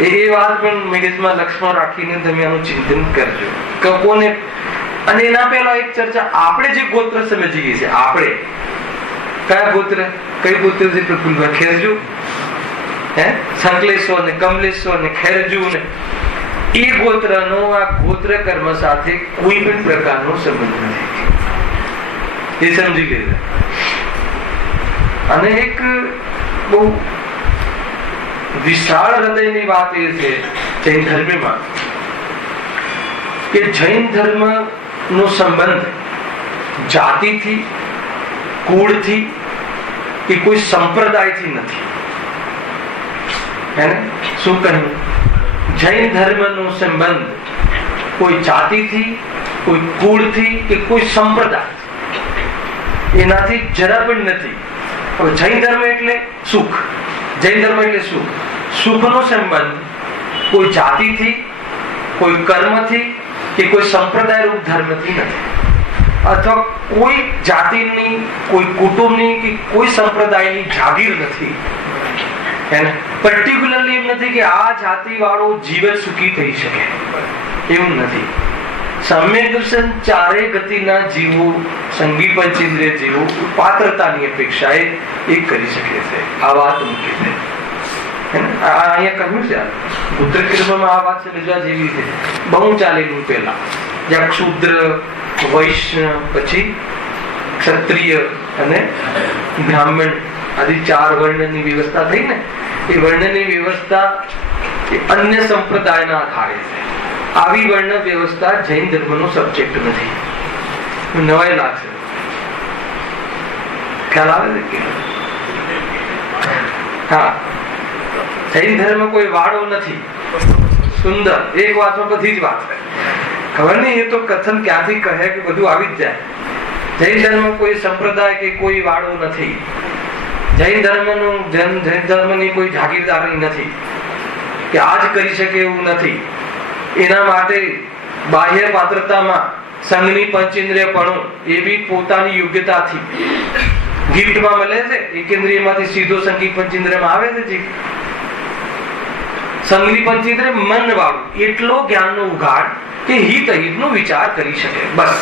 એ વાત પણ મગજમાં લક્ષ્યમાં રાખીને તમે આનું ચિંતન કરજો કે કોને. અને એના પહેલા એક ચર્ચા, આપણે જે ગોત્ર સમજીએ છીએ, આપણે કયા ગોત્ર, કઈ ગોત્ર છે પ્રફુલભાઈ? ખેરજુ, સંકલેશ્વર ને કમલેશ્વર ને ખેરજુ ને એ ગોત્રનો આ ગોત્ર કર્મ સાથે કોઈ પણ પ્રકારનો સંબંધ નથી. એ સમજી લેજો. અને એક બહુ વિશાળ હૃદયની વાત એ છે જૈન ધર્મમાં કે જૈન ધર્મ નો સંબંધ જાતિથી, કુળથી કે કોઈ સંપ્રદાયથી નથી. શું કહ્યું? જૈન ધર્મનો સંબંધ કોઈ જાતિથી, કોઈ કુળથી કે કોઈ સંપ્રદાય એનાથી જરા પણ નથી. હવે જૈન ધર્મ એટલે સુખ, જૈન ધર્મ એટલે સુખ. સુખનો સંબંધ કોઈ જાતિથી, કોઈ કર્મથી કે કોઈ સંપ્રદાય રૂપ ધર્મથી નથી, અથવા કોઈ જાતિની, કોઈ કુટુંબની કે કોઈ સંપ્રદાયની જાગીર નથી. પર્ટિક્યુલરલી એમ નથી કે આ જાતિ વાળો જીવન સુખી થઈ શકે, એવું નથી. સમ્યક દર્શન ચારે ગતિના જીવો, સંગી પંચેન્દ્રિય જીવો પાત્રતાની અપેક્ષાએ એ કરી શકે છે. આ વાત મૂકી છે. અહીંયા કહ્યું છે પુત્ર કર્મમાં આ વાત સમજવા જેવી છે. બહુ ચાલેલું પેલા જ્યાં શૂદ્ર, વૈશ્ય, પછી ક્ષત્રિય અને બ્રાહ્મણ આદિ 4 વર્ણની વ્યવસ્થા થઈ ને, એ વર્ણની વ્યવસ્થા અન્ય સંપ્રદાયના આધારે છે. આવી વર્ણ વ્યવસ્થા જૈન ધર્મનો સબ્જેક્ટ નથી. નવાઈ લાગશે. ખ્યાલ આવે છે કે? હા, જૈન ધર્મ કોઈ વાળો નથી. સુંદર. એક વાતમાં બધી જ વાત છે. ખબર નહીં એ તો કથન ક્યાંથી કહે કે બધું આવી જ જાય. જૈન ધર્મ કોઈ સંપ્રદાય કે કોઈ વાળો નથી. જૈન ધર્મની કોઈ જાગીરદારી નથી કે આજ કરી શકે એવું નથી. એના માટે બાહ્ય પાત્રતામાં સંઘની પંચેન્દ્રિયપણું એ બી પોતાની યોગ્યતાથી ગિફ્ટમાં મળે છે. એકેન્દ્રિયમાંથી સીધો સંઘી પંચેન્દ્રિયમાં આવે છે. સંઘની પંચેન્દ્રિય મન વાળું એટલો જ્ઞાનનો ઉઘાડ કે હિત અહિતનો વિચાર કરી શકે. બસ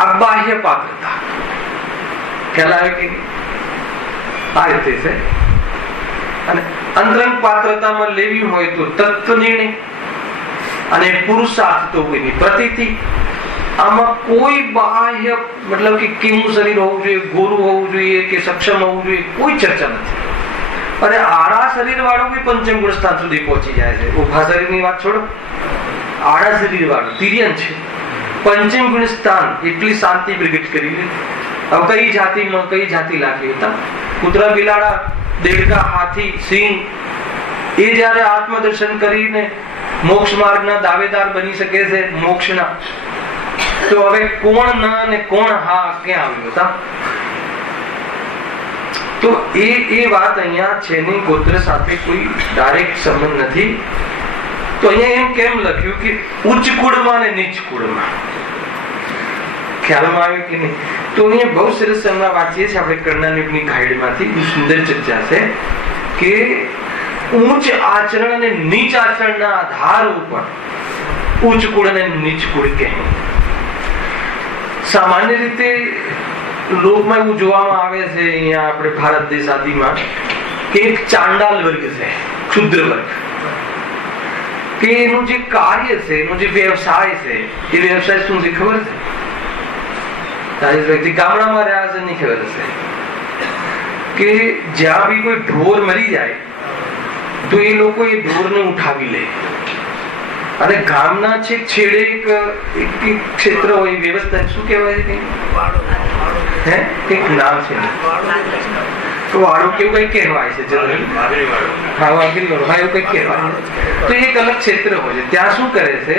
આ બાહ્ય પાત્રતા. ખ્યાલ આવે કે આ રીતે છે. અને અંતરંગ પાત્રતામાં લેવી હોય તો તત્વ નિર્ણય અને પુરુષાર્થ તો એની પ્રતીતિ. આમાં કોઈ બાહ્ય મતલબ કે કેવું શરીર હોવું જોઈએ, ગોરું હોવું જોઈએ કે સક્ષમ હોવું જોઈએ, કોઈ ચર્ચા નથી. અને આડા શરીર વાળું બી પંચમ ગુણ સ્થાન સુધી પહોંચી જાય છે. ઉભા શરીરની વાત છોડો, આડા શરીર વાળું તિર્યન છે, પંચમ ગુણ સ્થાન એટલી શાંતિ પ્રગટ કરી લે. હવે કઈ જાતિમાં કઈ જાતિ લાગી હતા? કૂતરા, બિલાડા, દેડકા, હાથી, સિંહ એ જયારે આત્મદર્શન કરીને મોક્ષ માર્ગના દાવેદાર બની શકે છે, મોક્ષના, તો હવે કોણ ના અને કોણ હા ક્યાં આવ્યું હતા? તો એ વાત અહીંયા છે નહીં. ગોત્ર સાથે કોઈ ડાયરેક્ટ સંબંધ નથી. તો અહીંયા એમ કેમ લખ્યું કે ઉચ્ચ કુળમાં અને નીચ કુળમાં? ખ્યાલમાં આવ્યું કે નહીં? તો અહીંયા બહુ સરસ હમણાં વાંચીએ છીએ આપણે કર્ણાયુગની ગાઈડમાંથી. બહુ સુંદર ચર્ચા છે કે ઉચ્ચ આચરણ અને નીચ આચરણના આધાર ઉપર ઉચ્ચ કુળ અને નીચ કુળ કહેવું. સામાન્ય રીતે લોકમાં એવું જોવામાં આવે છે અહીંયા આપણે ભારત દેશ આદિમાં કે એક ચાંડાલ વર્ગ છે, ક્ષુદ્ર વર્ગ, કે એનું જે કાર્ય છે, એનો જે વ્યવસાય છે, એ વ્યવસાય શું છે ખબર છે? રાજેશભાઈ ગામડામાં રહ્યા છે નહીં ખબર હશે કે જ્યાં બી કોઈ ઢોર મરી જાય તો એ લોકો એ ઢોરને ઉઠાવી લે અને ગામના છેક છેડે એક ક્ષેત્ર હોય, વ્યવસ્થા શું કહેવાય છે? કંઈક નામ છે, વાળું કેવું કઈ કહેવાય છે જનરલી. હા, વાગીલ વાળું, હા એવું કઈક કહેવાય. તો એક અલગ ક્ષેત્ર હોય છે. ત્યાં શું કરે છે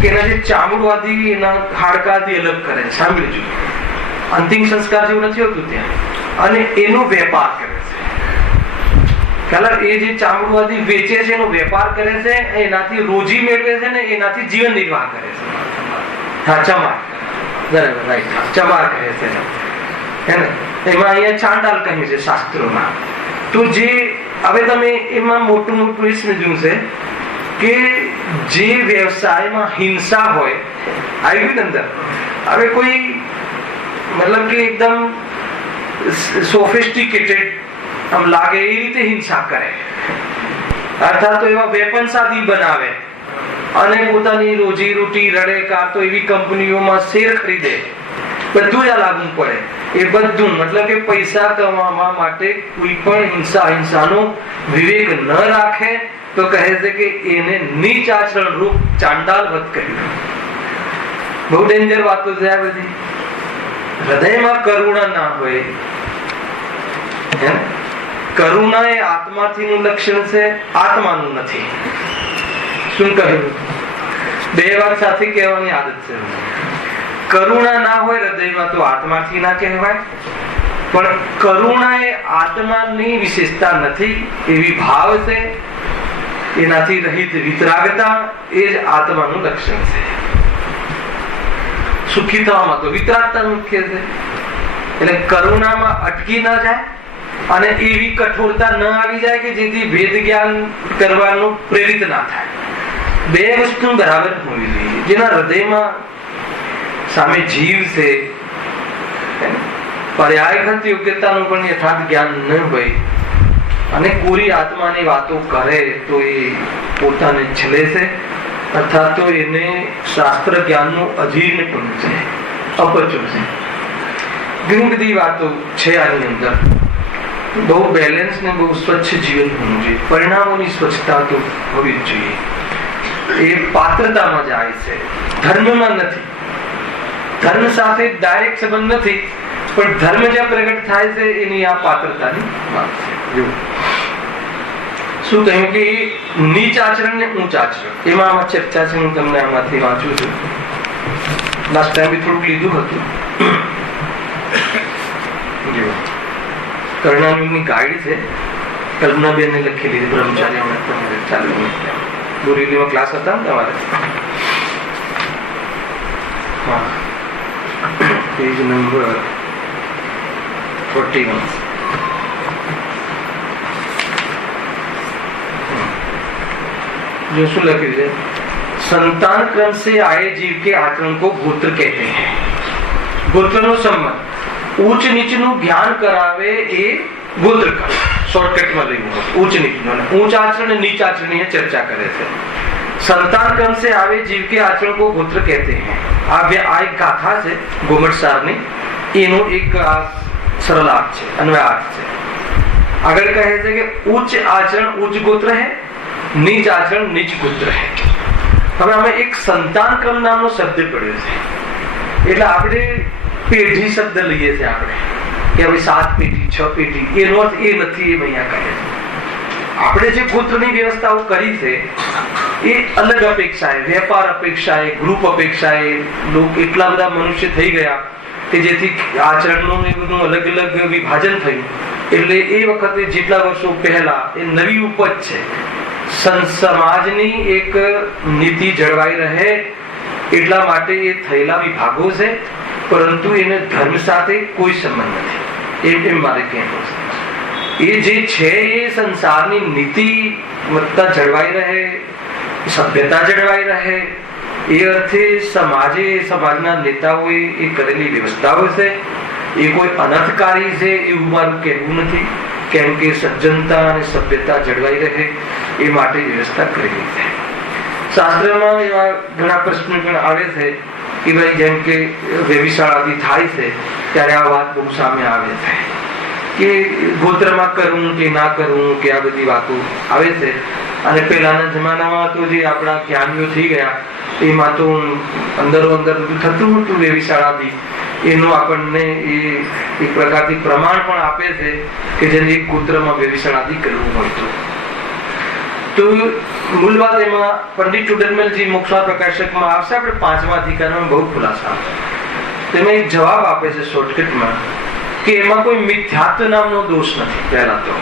કે એના જે ચામડવાથી એના હાડકાથી અલગ કરે છે. સાંભળજો, અંતિમ સંસ્કાર જેવું નથી હોતું ત્યાં. અને એનો વેપાર કરે છે. એ જે ચામડવાથી વેચે છે એનો વેપાર કરે છે, એનાથી રોજી મેળવે છે ને એનાથી જીવન નિર્વાહ કરે છે. હા, ચમાર, બરાબર, રાઈટ, ચમાર કહે છે. હે ને? એમાં અહીંયા ચાંડાલ કહે છે શાસ્ત્રોમાં. તો જે હવે તમે એમાં મોટું મોટું એ સમજ્યું છે કે જે વ્યવસાયમાં હિંસા હોય આવી ગયું અંદર, હવે કોઈ મતલબ કે એકદમ સોફિસ્ટિકેટેડ આમ લાગે એ રીતે હિંસા કરે, અર્થાત તો એવા વેપન્સ આદિ બનાવે અને પોતાની રોજી રોટી રડે, કાં તો એવી કંપનીઓમાં શેર ખરીદે, બધું જ આ લાગુ પડે. એ બધું મતલબ કે પૈસા કમાવા માટે કોઈ પણ હિંસાનો વિવેક ન રાખે તો કહે છે કે એને નીચ આચરણ રૂપ ચાંડાલ વધ કર્યું. બહુ ડેન્જર વાતો છે આ બધી. હૃદયમાં કરુણા ના હોય, કરુણા એ આત્માથી નું લક્ષણ છે, આત્માનું નથી. શું કહ્યું? બે વાત સાથે કહેવાની આદત છે. કરુણા ના હોય હૃદયમાં તો આત્માથી ના કહેવાય, પણ કરુણા એ આત્માની વિશેષતા નથી, એવી ભાવ છે, એનાથી રહિત વિતરાગતા એ જ આત્માનું લક્ષણ છે. સુખી થવામાં તો વિતરાગતા મુખ્ય છે. એટલે કરુણામાં અટકી ન જાય અને એવી કઠોરતા ન આવી જાય કે જેથી ભેદ જ્ઞાન કરવાનું પ્રેરિત ના થાય. બે વસ્તુ બરાબર હોવી જોઈએ. જેના હૃદયમાં સામે જીવ છે, પર્યાયઘત યોગ્યતાનું પણ યથાર્થ જ્ઞાન ન હોય અને કોરી આત્માની વાતો કરે તો એ પોતાને છલે છે, અર્થાત તો એને શાસ્ત્ર જ્ઞાનનું અજીર્ણ પણ છે, અપચો છે. ઘણી બધી વાતો છે આની અંદર. બહુ બેલેન્સ ને બહુ સ્વચ્છ જીવન હોવું જોઈએ. પરિણામોની સ્વચ્છતા તો હોવી જ જોઈએ. એ પાત્રતામાં જાય છે, ધર્મમાં નથી. ધર્મ સાથે ડાયરેક્ટ સંબંધ નથી, પણ ધર્મ જ્યાં પ્રગટ થાય છે એની આ પાત્રતાની વાત છે. શું કહ્યું કે નીચ આચરણ ને ઊંચ આચરણ, એમાં આમાં ચર્ચા છે. હું તમને આમાંથી વાંચું છું. લાસ્ટ ટાઈમ બી થોડુંક લીધું હતું. કર્ણાનુની ગાઈડ છે, કલ્પનાબેને લખેલી છે. બ્રહ્મચારી ચાલુ બોરીલીમાં ક્લાસ હતા ને તમારે? હા, પેજ નંબર 41. जो શું લખ્યું છે? संतान क्रम से आए जीव के आचरण को गोत्र कहते हैं. गोत्रનો સંબંધ ઊંચ નીચનું જ્ઞાન કરાવે એ ગોત્ર કર્મ. શોર્ટકટમાં લઈને ઊંચ નીચનું ઊંચ આચરણ નીચ આચરણની ચર્ચા કરે છે. संतान क्रम से आवे जीव के आचरण को गोत्र कहते हैं. આ એક ગાથા છે ગોમટસારની, એનો એક સરલાર્થ છે, અન્વયાર્થ છે. આગળ કહે છે કે ઉચ્ચ આચરણ ઉચ્ચ ગોત્ર है, નીચ આચરણ નીચ ગોત્ર है. હવે અમે એક સંતાન ક્રમ નામનો શબ્દ પડ્યો છે, એટલે આપણે પેઢી શબ્દ લઈએ છીએ આપણે કે હવે 7 પેઢી 6 પેઢી, એનો અર્થ એ નથી. એ અહીંયા કહે છે આપણે જે ગોત્રની વ્યવસ્થાઓ કરી છે એ અલગ અપેક્ષાએ, વેપાર અપેક્ષાએ, ગ્રુપ અપેક્ષાએ લોક એટલા બધા મનુષ્ય થઈ ગયા કે જેથી આચરણનું એ બધું અલગ અલગ વિભાજન થયું. એટલે એ વખતે જેટલા વર્ષો પહેલા એ નવી ઉપજ છે. સમાજની એક નીતિ જળવાઈ રહે એટલા માટે એ થયેલા વિભાગો છે, પરંતુ એને ધર્મ સાથે કોઈ સંબંધ નથી. એમ મારે કહેવું છે. એ જે છે એ સંસારની નીતિ વધતા જળવાઈ રહે, સભ્યતા જળવાઈ રહે, એ અર્થે સમાજે, સમાજના નેતાઓએ એ કરેલી વ્યવસ્થાઓ છે. એ કોઈ અનર્થકારી છે એવું મારું કહેવું નથી, કેમ કે સજ્જનતા અને સભ્યતા જળવાઈ રહે એ માટે વ્યવસ્થા કરેલી છે. શાસ્ત્રમાં એવા ઘણા પ્રશ્નો પણ આવે છે કે ભાઈ જેમ કે વ્યભિચારાદી થાય છે ત્યારે આ વાત બહુ સામે આવે છે કે ગોત્રમાં કરવું કે ના કરવું કે આ બધી વાતો આવે છે. અને પહેલાના જમાનામાં તો જે આપણા જ્ઞાનીઓ થઈ ગયા એમાં તો અંદરો અંદર બધું થતું હતું વ્યભિચારાદી. એનું આપણને એ એક પ્રકારથી પ્રમાણ પણ આપે છે કે જેને એક ગોત્રમાં વ્યભિચારાદી કરવું હોય તો મૂળ વાત એમાં પંડિત ટુડરમેલજી મોક્ષ પ્રકાશકમાં આવશે. આપણે 5મા અધિકારમાં બહુ ખુલાસા તેમાં એક જવાબ આપે છે શોર્ટકટમાં કે એમાં કોઈ મિથ્યાત્વ નામનો દોષ નથી. પહેલા તો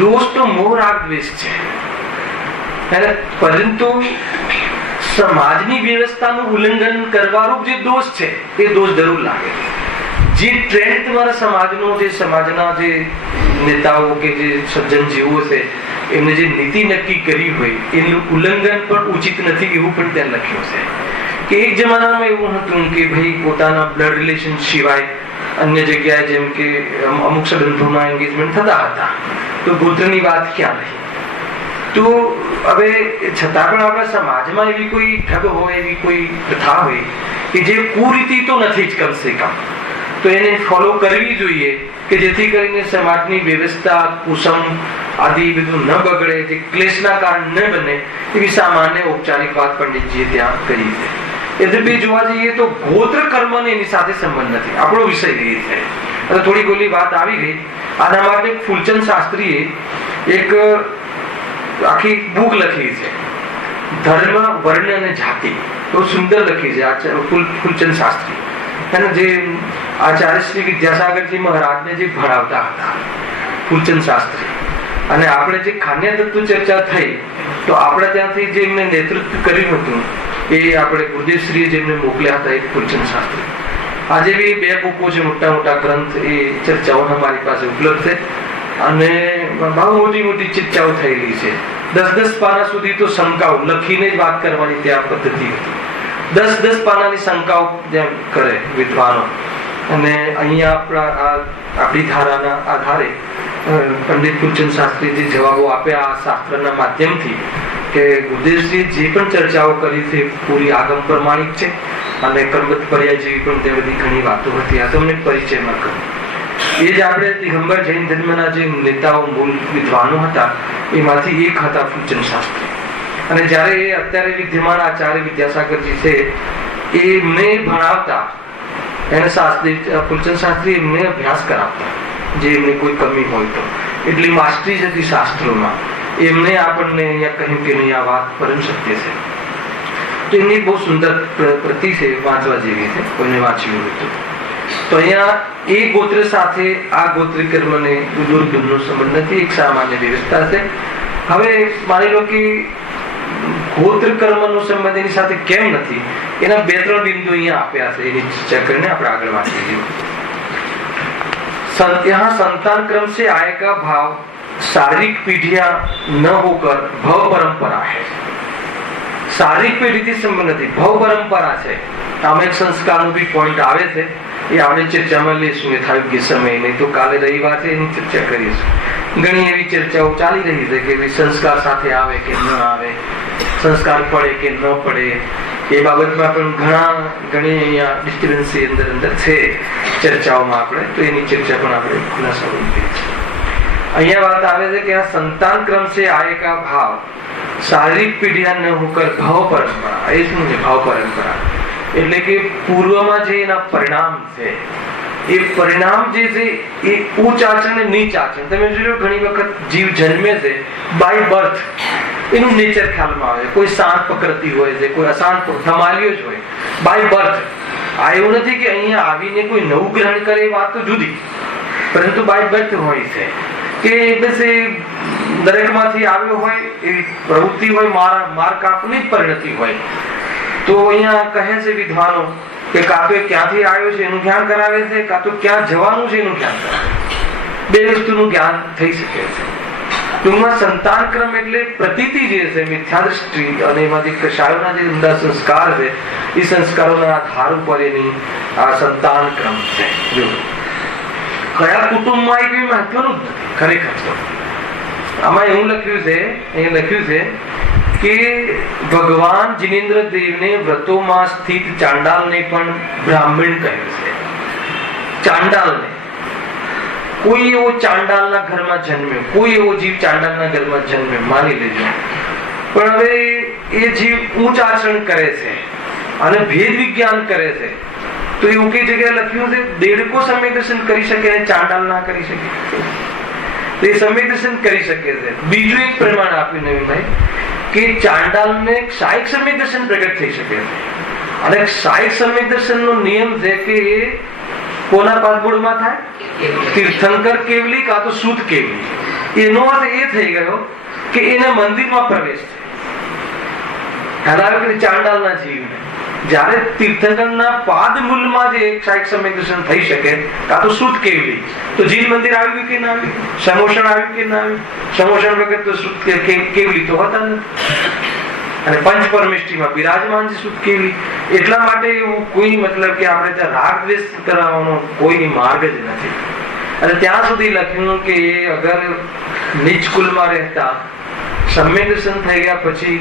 દોષ તો મોહ રાગ દ્વેષ છે, પરંતુ સમાજની વ્યવસ્થાનું ઉલ્લંઘન કરવાનો જે દોષ છે એ દોષ જરૂર લાગે. જે ટ્રેન્ડ તમારા સમાજનો, જે સમાજના જે નેતાઓ કે જે સજ્જન જીવો છે એમને જે નીતિ નક્કી કરી હોય એનું ઉલ્લંઘન પણ ઉચિત નથી એવું પણ ત્યાં લખ્યું છે. કે એક જમાનામાં એવું હતું કે ભાઈ પોતાના બ્લડ રિલેશન સિવાય અન્ય જગ્યાએ જેમ કે અમુક સંબંધોના એંગેજમેન્ટ થતા હતા, તો ગોત્રની વાત ક્યાં રહી. તો હવે છતાં પણ આપણા સમાજમાં એવી કોઈ ઠગ હોય, એવી કોઈ પ્રથા હોય કે જે કુરીતિ તો નથી જ કમ સે કમ, તો એને ફોલો કરવી જોઈએ કે જેથી કરીને સમાજની વ્યવસ્થા, કુસમ આદિ બધું ન બગડે, જે ક્લેશના કારણ ન બને એવી સામાન્ય ઔપચારિક વાત પંડિતજીએ ત્યાં કરી છે. એટલે જોવા જઈએ તો ગોત્ર કર્મ એની સાથે સંબંધ નથી. આપણો વિષય એ છે. અને થોડી ગોલી વાત આવી ગઈ. આના માટે ફૂલચંદ શાસ્ત્રીએ એક આખી બુક લખી છે, ધર્મ, વર્ણ અને જાતિ. બહુ સુંદર લખી છે ફૂલચંદ શાસ્ત્રી. અને જે આચાર્ય શ્રી વિદ્યાસાગરજી મહારાજને જે ભણાવતા હતા ફૂલચંદ શાસ્ત્રી, અને આપણે જે ખાન્ય તત્વ ચર્ચા થઈ તો આપણે ત્યાંથી જે એમને નેતૃત્વ કર્યું હતું એ આપણે ગુરુદેવશ્રીએ જેમને મોકલ્યા હતા એ ફૂલચંદ શાસ્ત્રી. આજે બી 2 બુકો છે, મોટા મોટા ગ્રંથ, એ ચર્ચાઓ અમારી પાસે ઉપલબ્ધ છે અને બહુ મોટી મોટી ચર્ચાઓ થયેલી છે. 10-10 પાના સુધી તો શંકાઓ લખીને જ વાત કરવાની ત્યાં પદ્ધતિ હતી. 10-10 પાનાની શંકાઓ જેમ કરે વિદ્વાનો. અને અહીંયા આપણી ધારાના આધારે પંડિત ફૂલચંદ શાસ્ત્રી જે જવાબો આપ્યા આ શાસ્ત્રના માધ્યમથી કે ગુરુદેવશ્રીએ જે પણ ચર્ચાઓ કરી છે પૂરી આગમ પ્રમાણિક છે અને કર્મત પર્યાય જેવી પણ તે બધી ઘણી વાતો હતી. આ તમને પરિચયમાં કહું. એ જ આપણે દિગંબર જૈન ધર્મના જે નેતાઓ, મૂળ વિદ્વાનો હતા એમાંથી એક હતા ફૂલચંદ શાસ્ત્રી. અને જ્યારે એ અત્યારે વિદ્યમાન આચાર્ય વિદ્યાસાગરજી છે એમને ભણાવતા, એને શાસ્ત્રી ફૂલચંદ શાસ્ત્રી એમને અભ્યાસ કરાવતા જે એમને કોઈ કમી હોય તો. એટલી માસ્ટરી જ હતી શાસ્ત્રોમાં. એમને આપણને અહીંયા કહ્યું કે નહીં આ વાત પરમ સત્ય છે. તો એમની બહુ સુંદર પ્રતિ છે, વાંચવા જેવી છે, કોઈને વાંચ્યું હોય તો. અહીંયા એ ગોત્ર સાથે આ ગોત્રી કર્મને દૂરદૂરનો સંબંધ નથી, એક સામાન્ય વ્યવસ્થા છે. હવે માની લો કે ગોત્ર કર્મનો સંબંધ એની સાથે કેમ નથી એના 2-3 બિંદુ અહીંયા આપ્યા છે, એની ચર્ચા કરીને આપણે આગળ વાંચી લઈએ. यहाँ संतान क्रम से आय का भाव शारीरिक पीढ़ियां न होकर भव परंपरा है. शारीरिक પેઢીથી સંબંધ નથી, ભવ પરંપરા છે. આમાં એક સંસ્કારનો બી પોઈન્ટ આવે છે, એ આપણે ચર્ચામાં લઈશું યથાયોગ્ય સમય, નહીં તો કાલે રવિવાર છે એની ચર્ચા કરીશું. ઘણી એવી ચર્ચાઓ ચાલી રહી છે કે સંસ્કાર સાથે આવે કે ન આવે, સંસ્કાર પડે કે ન પડે, એ બાબતમાં પણ ઘણી અહીંયા ડિસ્ટર્બન્સ અંદર છે ચર્ચાઓમાં. આપણે તો એની ચર્ચા પણ આપણે ખુલાસા કરીએ. અહીંયા વાત આવે છે કે આ સંતાન ક્રમ से आय का भाव शारीरिक पीढ़ियां न होकर भाव परंपरा. એ શું છે ભાવ પરંપરા? એટલે કે પૂર્વમાં જે એના પરિણામ છે એ પરિણામ જે છે એ ઉચ્ચ આચરણ અને નીચ આચરણ. તમે જોજો ઘણી વખત જીવ જન્મે છે બાય બર્થ એનું નેચર ખ્યાલમાં આવે. કોઈ શાંત પ્રકૃતિ હોય છે, કોઈ અશાંત ધમાલિયો જ હોય બાય બર્થ. આ એવું નથી કે અહીંયા આવીને કોઈ નવું ગ્રહણ કરે, એ વાત તો જુદી, પરંતુ બાય બર્થ હોય છે કે બસ એ દરેકમાંથી આવ્યો હોય એવી પ્રવૃત્તિ હોય, માર કાપની જ પરિણતિ હોય. તો અહીંયા કહે છે વિદ્વાનો કે કાં તો ક્યાંથી આવ્યો છે એનું જ્ઞાન કરાવે છે, કાં તો ક્યાં જવાનું છે એનું જ્ઞાન કરાવે છે. 2 વસ્તુનું જ્ઞાન થઈ શકે છે. ટૂંકમાં સંતાન ક્રમ એટલે પ્રતીતિ જે છે, મિથ્યા દૃષ્ટિ, અને એમાંથી કશાયોના જે ઊંડા સંસ્કાર છે એ સંસ્કારોના આધાર ઉપર એની આ સંતાન ક્રમ છે. જો કયા કુટુંબમાં એ કઈ મહત્વનું જ નથી ખરેખર. આમાં એવું લખ્યું છે, અહીંયા લખ્યું છે કે ભગવાન જિનેન્દ્ર દેવને વ્રતોમાં સ્થિત ચાંડાલને પણ બ્રાહ્મણ કહ્યું છે. ચાંડાલને, કોઈ એવો ચાંડાલના ઘરમાં જન્મ્યો, કોઈ એવો જીવ ચાંડાલના ઘરમાં જન્મ્યો માની લેજો, પણ હવે એ જીવ ઊંચ આચરણ કરે છે અને ભેદ વિજ્ઞાન કરે છે, તો એવું કઈ જગ્યાએ લખ્યું છે દેડકો સમ્યક દર્શન કરી શકે અને ચાંડાલ ના કરી શકે? તો એ સમ્યક દર્શન કરી શકે છે. બીજું એક પ્રમાણ આપ્યું નવીનભાઈ કે ચાંડાલને શાયિક સમ્યક દર્શન પ્રગટ થઈ શકે છે. અને શાયિક સમ્યક દર્શનનો નિયમ છે કે એ કોના પાદબોળમાં થાય? તીર્થંકર કેવલી કાં તો શુદ્ધ કેવલી. એનો અર્થ એ થઈ ગયો કે એને મંદિરમાં પ્રવેશ છે. ખ્યાલ આવ્યો કે ચાંડાલના જીવને જ્યારે તીર્થંકરના પાદ મૂલમાં જે એક સમય દર્શન થઈ શકે, કાં તો શુદ્ધ કેવલી, તો જીન મંદિર આવ્યું કે ના આવ્યું, સમોષણ આવ્યું કે ના આવ્યું, સમોષણ વગર તો શુદ્ધ કેવલી તો હોતા નથી. અને પંચ પરમેષ્ઠીમાં બિરાજમાન છે શુદ્ધ કેવલી. એટલા માટે એવું કોઈ મતલબ કે આપણે ત્યાં રાગ દ્વેષ કરાવવાનો કોઈ માર્ગ જ નથી. અને ત્યાં સુધી લખ્યું કે અગર નીચ કુલમાં રહેતા સમ્યક દર્શન થઈ ગયા પછી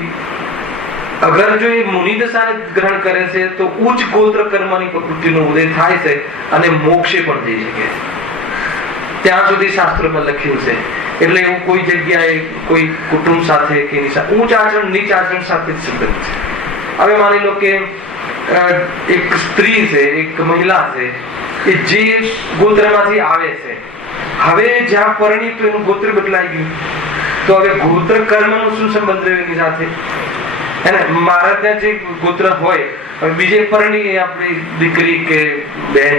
અગર જો એ મુનિ દશાને ગ્રહણ કરે છે તો ઉચ્ચ ગોત્ર કર્મની પ્રકૃતિનો ઉદય થાય છે અને મોક્ષે પણ જઈ શકે છે. ત્યાં સુધી શાસ્ત્રોમાં લખ્યું છે. એટલે એવું કોઈ જગ્યાએ કોઈ કુટુંબ સાથે કે ઉચ્ચ આચરણ નીચ આચરણ સાથે જ સંબંધ છે. હવે માની લો કે એક સ્ત્રી છે, એક મહિલા છે, કે જે ગોત્રમાંથી આવે છે, હવે જ્યાં પરણી તો એનું ગોત્ર બદલાઈ ગયું, તો હવે ગોત્ર કર્મનો શું સંબંધ રહ્યો એની સાથે? એને મારા ત્યાં જે ગોત્ર હોય, હવે બીજે પરણી આપણી દીકરી કે બેન,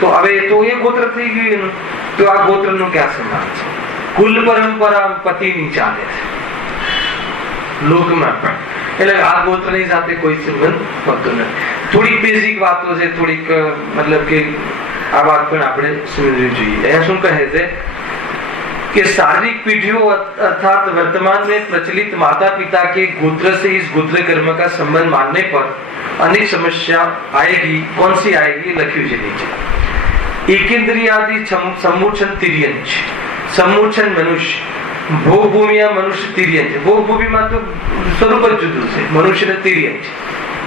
તો હવે તો એ ગોત્ર થઈ ગયું એનું, તો આ ગોત્રનો ક્યાં સંબંધ છે? કુલ પરંપરા પતિની ચાલે છે લોકમાં પણ, એટલે આ ગોત્રની સાથે કોઈ સંબંધ હોતો નથી. થોડીક બેઝિક વાતો છે, થોડીક મતલબ કે આ વાત પણ આપણે સમજવી જોઈએ. અહીંયા શું કહે છે कि शारीरिक पीढ़ियों अर्थात वर्तमान में प्रचलित माता पिता के गोत्र से इस गोत्र कर्म का संबंध मानने पर अनेक समस्या आएगी. कौन सी आएगी? लख्यू છે નીચે. एकेंद्रियादि सम्मूर्छन तिर्यंच, सम्मूर्छन मनुष्य, भोग भूमिया मनुष्य तिर्यंच. भोग भूमिમાં તો સ્વરૂપ જ જુદું છે, મનુષ્ય તિર્યંચ.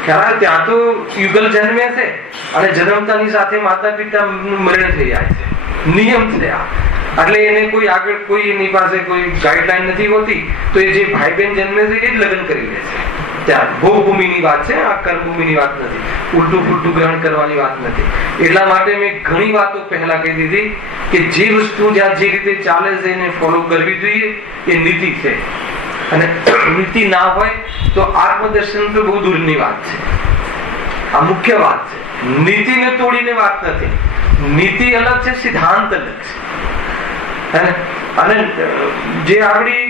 ખ્યાલ ત્યાં તો યુગલ જન્મે છે અને જન્મતાની સાથે માતા પિતા મરણ થઈ જાય છે, નિયમ છે આ. એટલે એને કોઈ આગળ કોઈ એની પાસે કોઈ ગાઈડલાઈન નથી હોતી, તો એ જે ભાઈ બહેન જન્મે છે એ જ લગ્ન કરી લે છે. ત્યાં ભોગભૂમિની વાત છે, આ કર્મભૂમિની વાત નથી, ઉલટું ફૂલટું ગ્રહણ કરવાની વાત નથી. એટલા માટે મેં ઘણી વાતો પહેલા કહી દીધી કે જે વસ્તુ જ્યાં જે રીતે ચાલે છે એને ફોલો કરવી જોઈએ, એ નીતિ છે. અને નીતિ ના હોય તો આત્મદર્શન તો બહુ દૂરની વાત છે. આ મુખ્ય વાત છે. નીતિને તોડીને વાત નથી. નીતિ અલગ છે, સિદ્ધાંત અલગ છે. અને જે આપણી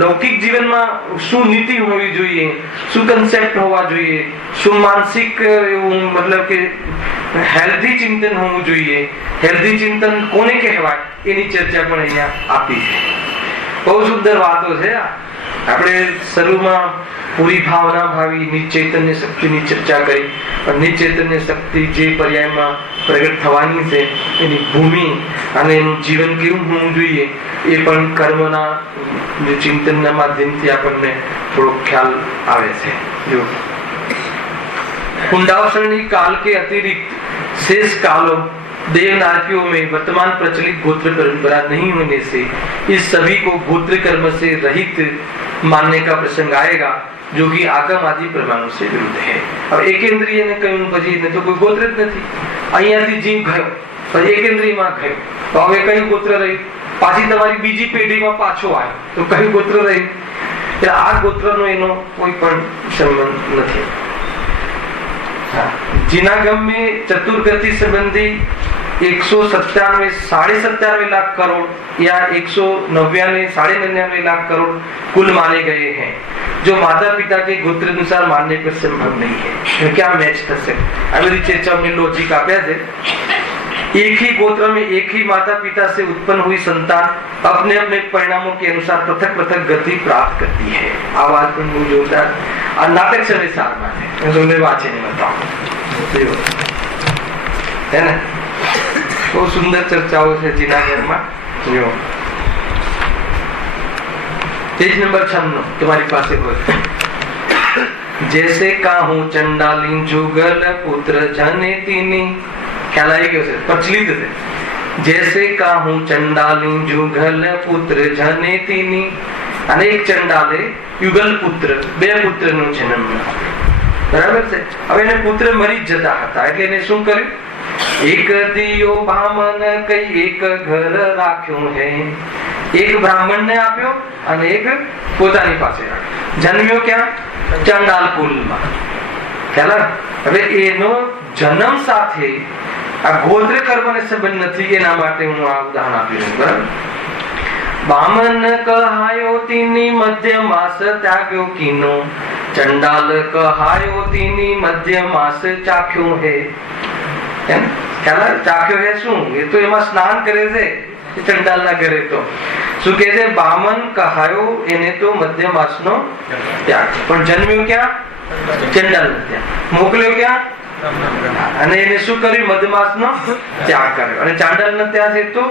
લૌકિક જીવનમાં શું નીતિ હોવી જોઈએ, શું કન્સેપ્ટ હોવા જોઈએ, શું માનસિક એવું મતલબ કે હેલ્ધી ચિંતન હોવું જોઈએ, હેલ્ધી ચિંતન કોને કહેવાય, એની ચર્ચા પણ અહીંયા આપી છે. બહુ સુંદર વાતો છે. આપણે શરૂમાં પૂરી ભાવના ભાવી નિચૈતન્ય શક્તિની ચર્ચા કરી. પણ નિચૈતન્ય શક્તિ જે પર્યાયમાં પ્રગટ થવાની છે એની ભૂમિ અને એનું જીવન કેવું હોવું જોઈએ એ પણ કર્મના ચિંતનના માધ્યમથી આપણને થોડો ખ્યાલ આવે છે. જો कुंडावसरणी काल के अतिरिक्त शेष कालों देवनार्कियों में वर्तमान प्रचलित गोत्र परंपरा नहीं होने से इस सभी को गोत्र कर्म से रहित मानने का प्रसंग आएगा, जो कि आगम आदि प्रमाणों से विरुद्ध है. अब एकेंद्रिय ने કહ્યું પછી ને તો કોઈ ગોત્ર જ નથી. અહીંયાથી જીવ ગયો પછી એકેન્દ્રિયમાં ગયો, તો હવે કયું ગોત્ર રહ્યું? પાછી તમારી બીજી પેઢીમાં પાછો આવ્યો તો કયું ગોત્ર રહ્યું? એટલે આ ગોત્રનો એનો કોઈ પણ સંબંધ નથી. जिनागम में चतुर्गति संबंधी 197 लाख करोड़ या 199 लाख करोड़ कुल माने गए हैं, जो माता पिता के गोत्र अनुसार मानने पर संभव नहीं है. क्या मैच कर सकते? अभी चर्चा में लॉजिक आप्या है. एक ही गोत्र में एक ही माता पिता से उत्पन्न हुई संतान अपने अपने परिणामों के अनुसार पृथक पृथक गति प्राप्त करती है. आवाज पर जोरदार नाटक से विचार में तुमने वाचे नहीं बताओ है ना. बहुत सुंदर चर्चाओं से जिनागढ़ में. जो पेज नंबर 96 तुम्हारी पास हो. जैसे काहू चंडाली जुगल पुत्र जनेतीनी. ख्याल आई गयो છે, પ્રચલિત છે. जैसे काहू चंडाली जुगल पुत्र जनेतीनी. અને એક ચંડાલે યુગલ પુત્ર, બે પુત્રનો જન્મ બરાબર છે. હવે એને પુત્ર મરી જતા હતા એટલે એને શું કર્યું? એક દિયો બ્રાહ્મણ કઈ એક ઘર રાખ્યો હે. એક બ્રાહ્મણને આપ્યો અને એક પોતાની પાસે રાખ્યો. જન્મ્યો ક્યાં? ચંડાલ કુલમાં. ખ્યાલ? હવે એનો જન્મ સાથે આ ગોત્ર કર્મને સંબંધ નથી, એના માટે હું આ ઉદાહરણ આપ્યું. બરાબર. બામન કહાયો તીની મધ્ય માસ ત્યાગ્યો કીનો. ચંડાલ કહાયો તીની મધ્ય માસ ચાખ્યો હે. ચાખ્યો હે શું? એ તો એમાં સ્નાન કરે છે ચંડાલ ના ઘરે. તો શું કે છે? બામન કહાયો એને તો મધ્ય માસ નો ત્યાગ. પણ જન્મ્યો ક્યાં? ચંડાલ ત્યાં. મોકલ્યો ક્યાં? અને એને શું કર્યું? મધમાસ નો ત્યાગ કર્યો. અને ચાંડાલ ને ત્યાં છે તો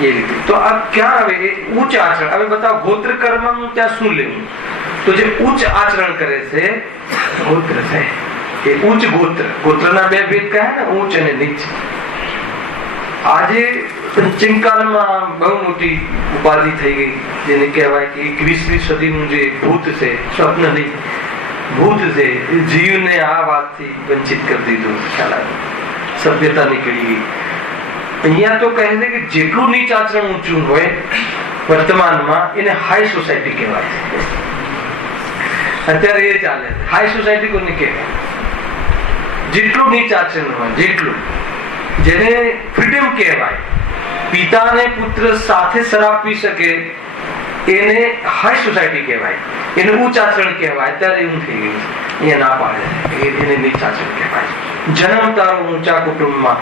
એ રીતે. તો આ ક્યાં આવે? ઉચ્ચ આચરણ. હવે બતાવો ગોત્ર કર્મ નું ત્યાં શું લેવું? તો જે ઉચ્ચ આચરણ કરે છે ગોત્ર છે એ ઉચ્ચ ગોત્ર. ગોત્રના બે ભેદ કહે ને, ઉચ્ચ અને નીચ. આજે પશ્ચિમકાળમાં બહુ મોટી ઉપાધિ થઈ ગઈ, જેને કહેવાય કે 21મી સદીનું જે ભૂત છે, સ્વપ્ન નહીં ભૂત છે, જીવને આ વાતથી વંચિત કરી દીધું. ખ્યાલ આવે? સભ્યતા નીકળી ગઈ. અહીંયા તો કહે છે કે જેટલું નીચ આચરણ ઊંચું હોય વર્તમાનમાં એને હાઈ સોસાયટી કહેવાય છે. અત્યારે એ ચાલે. હાઈ સોસાયટી કોને કહેવાય? જેટલું નીચ આચરણ હોય, જેટલું, જેને ફ્રીડમ કહેવાય, પિતા અને પુત્ર સાથે શરાબ પી શકે એને હાઈ સોસાયટી કહેવાય, એને ઉચ્ચ આચરણ કહેવાય. અત્યારે એવું થઈ ગયું છે, એ ના પાડે, એને નીચ આચરણ કહેવાય. જન્મ તારો ઊંચા કુટુંબમાં,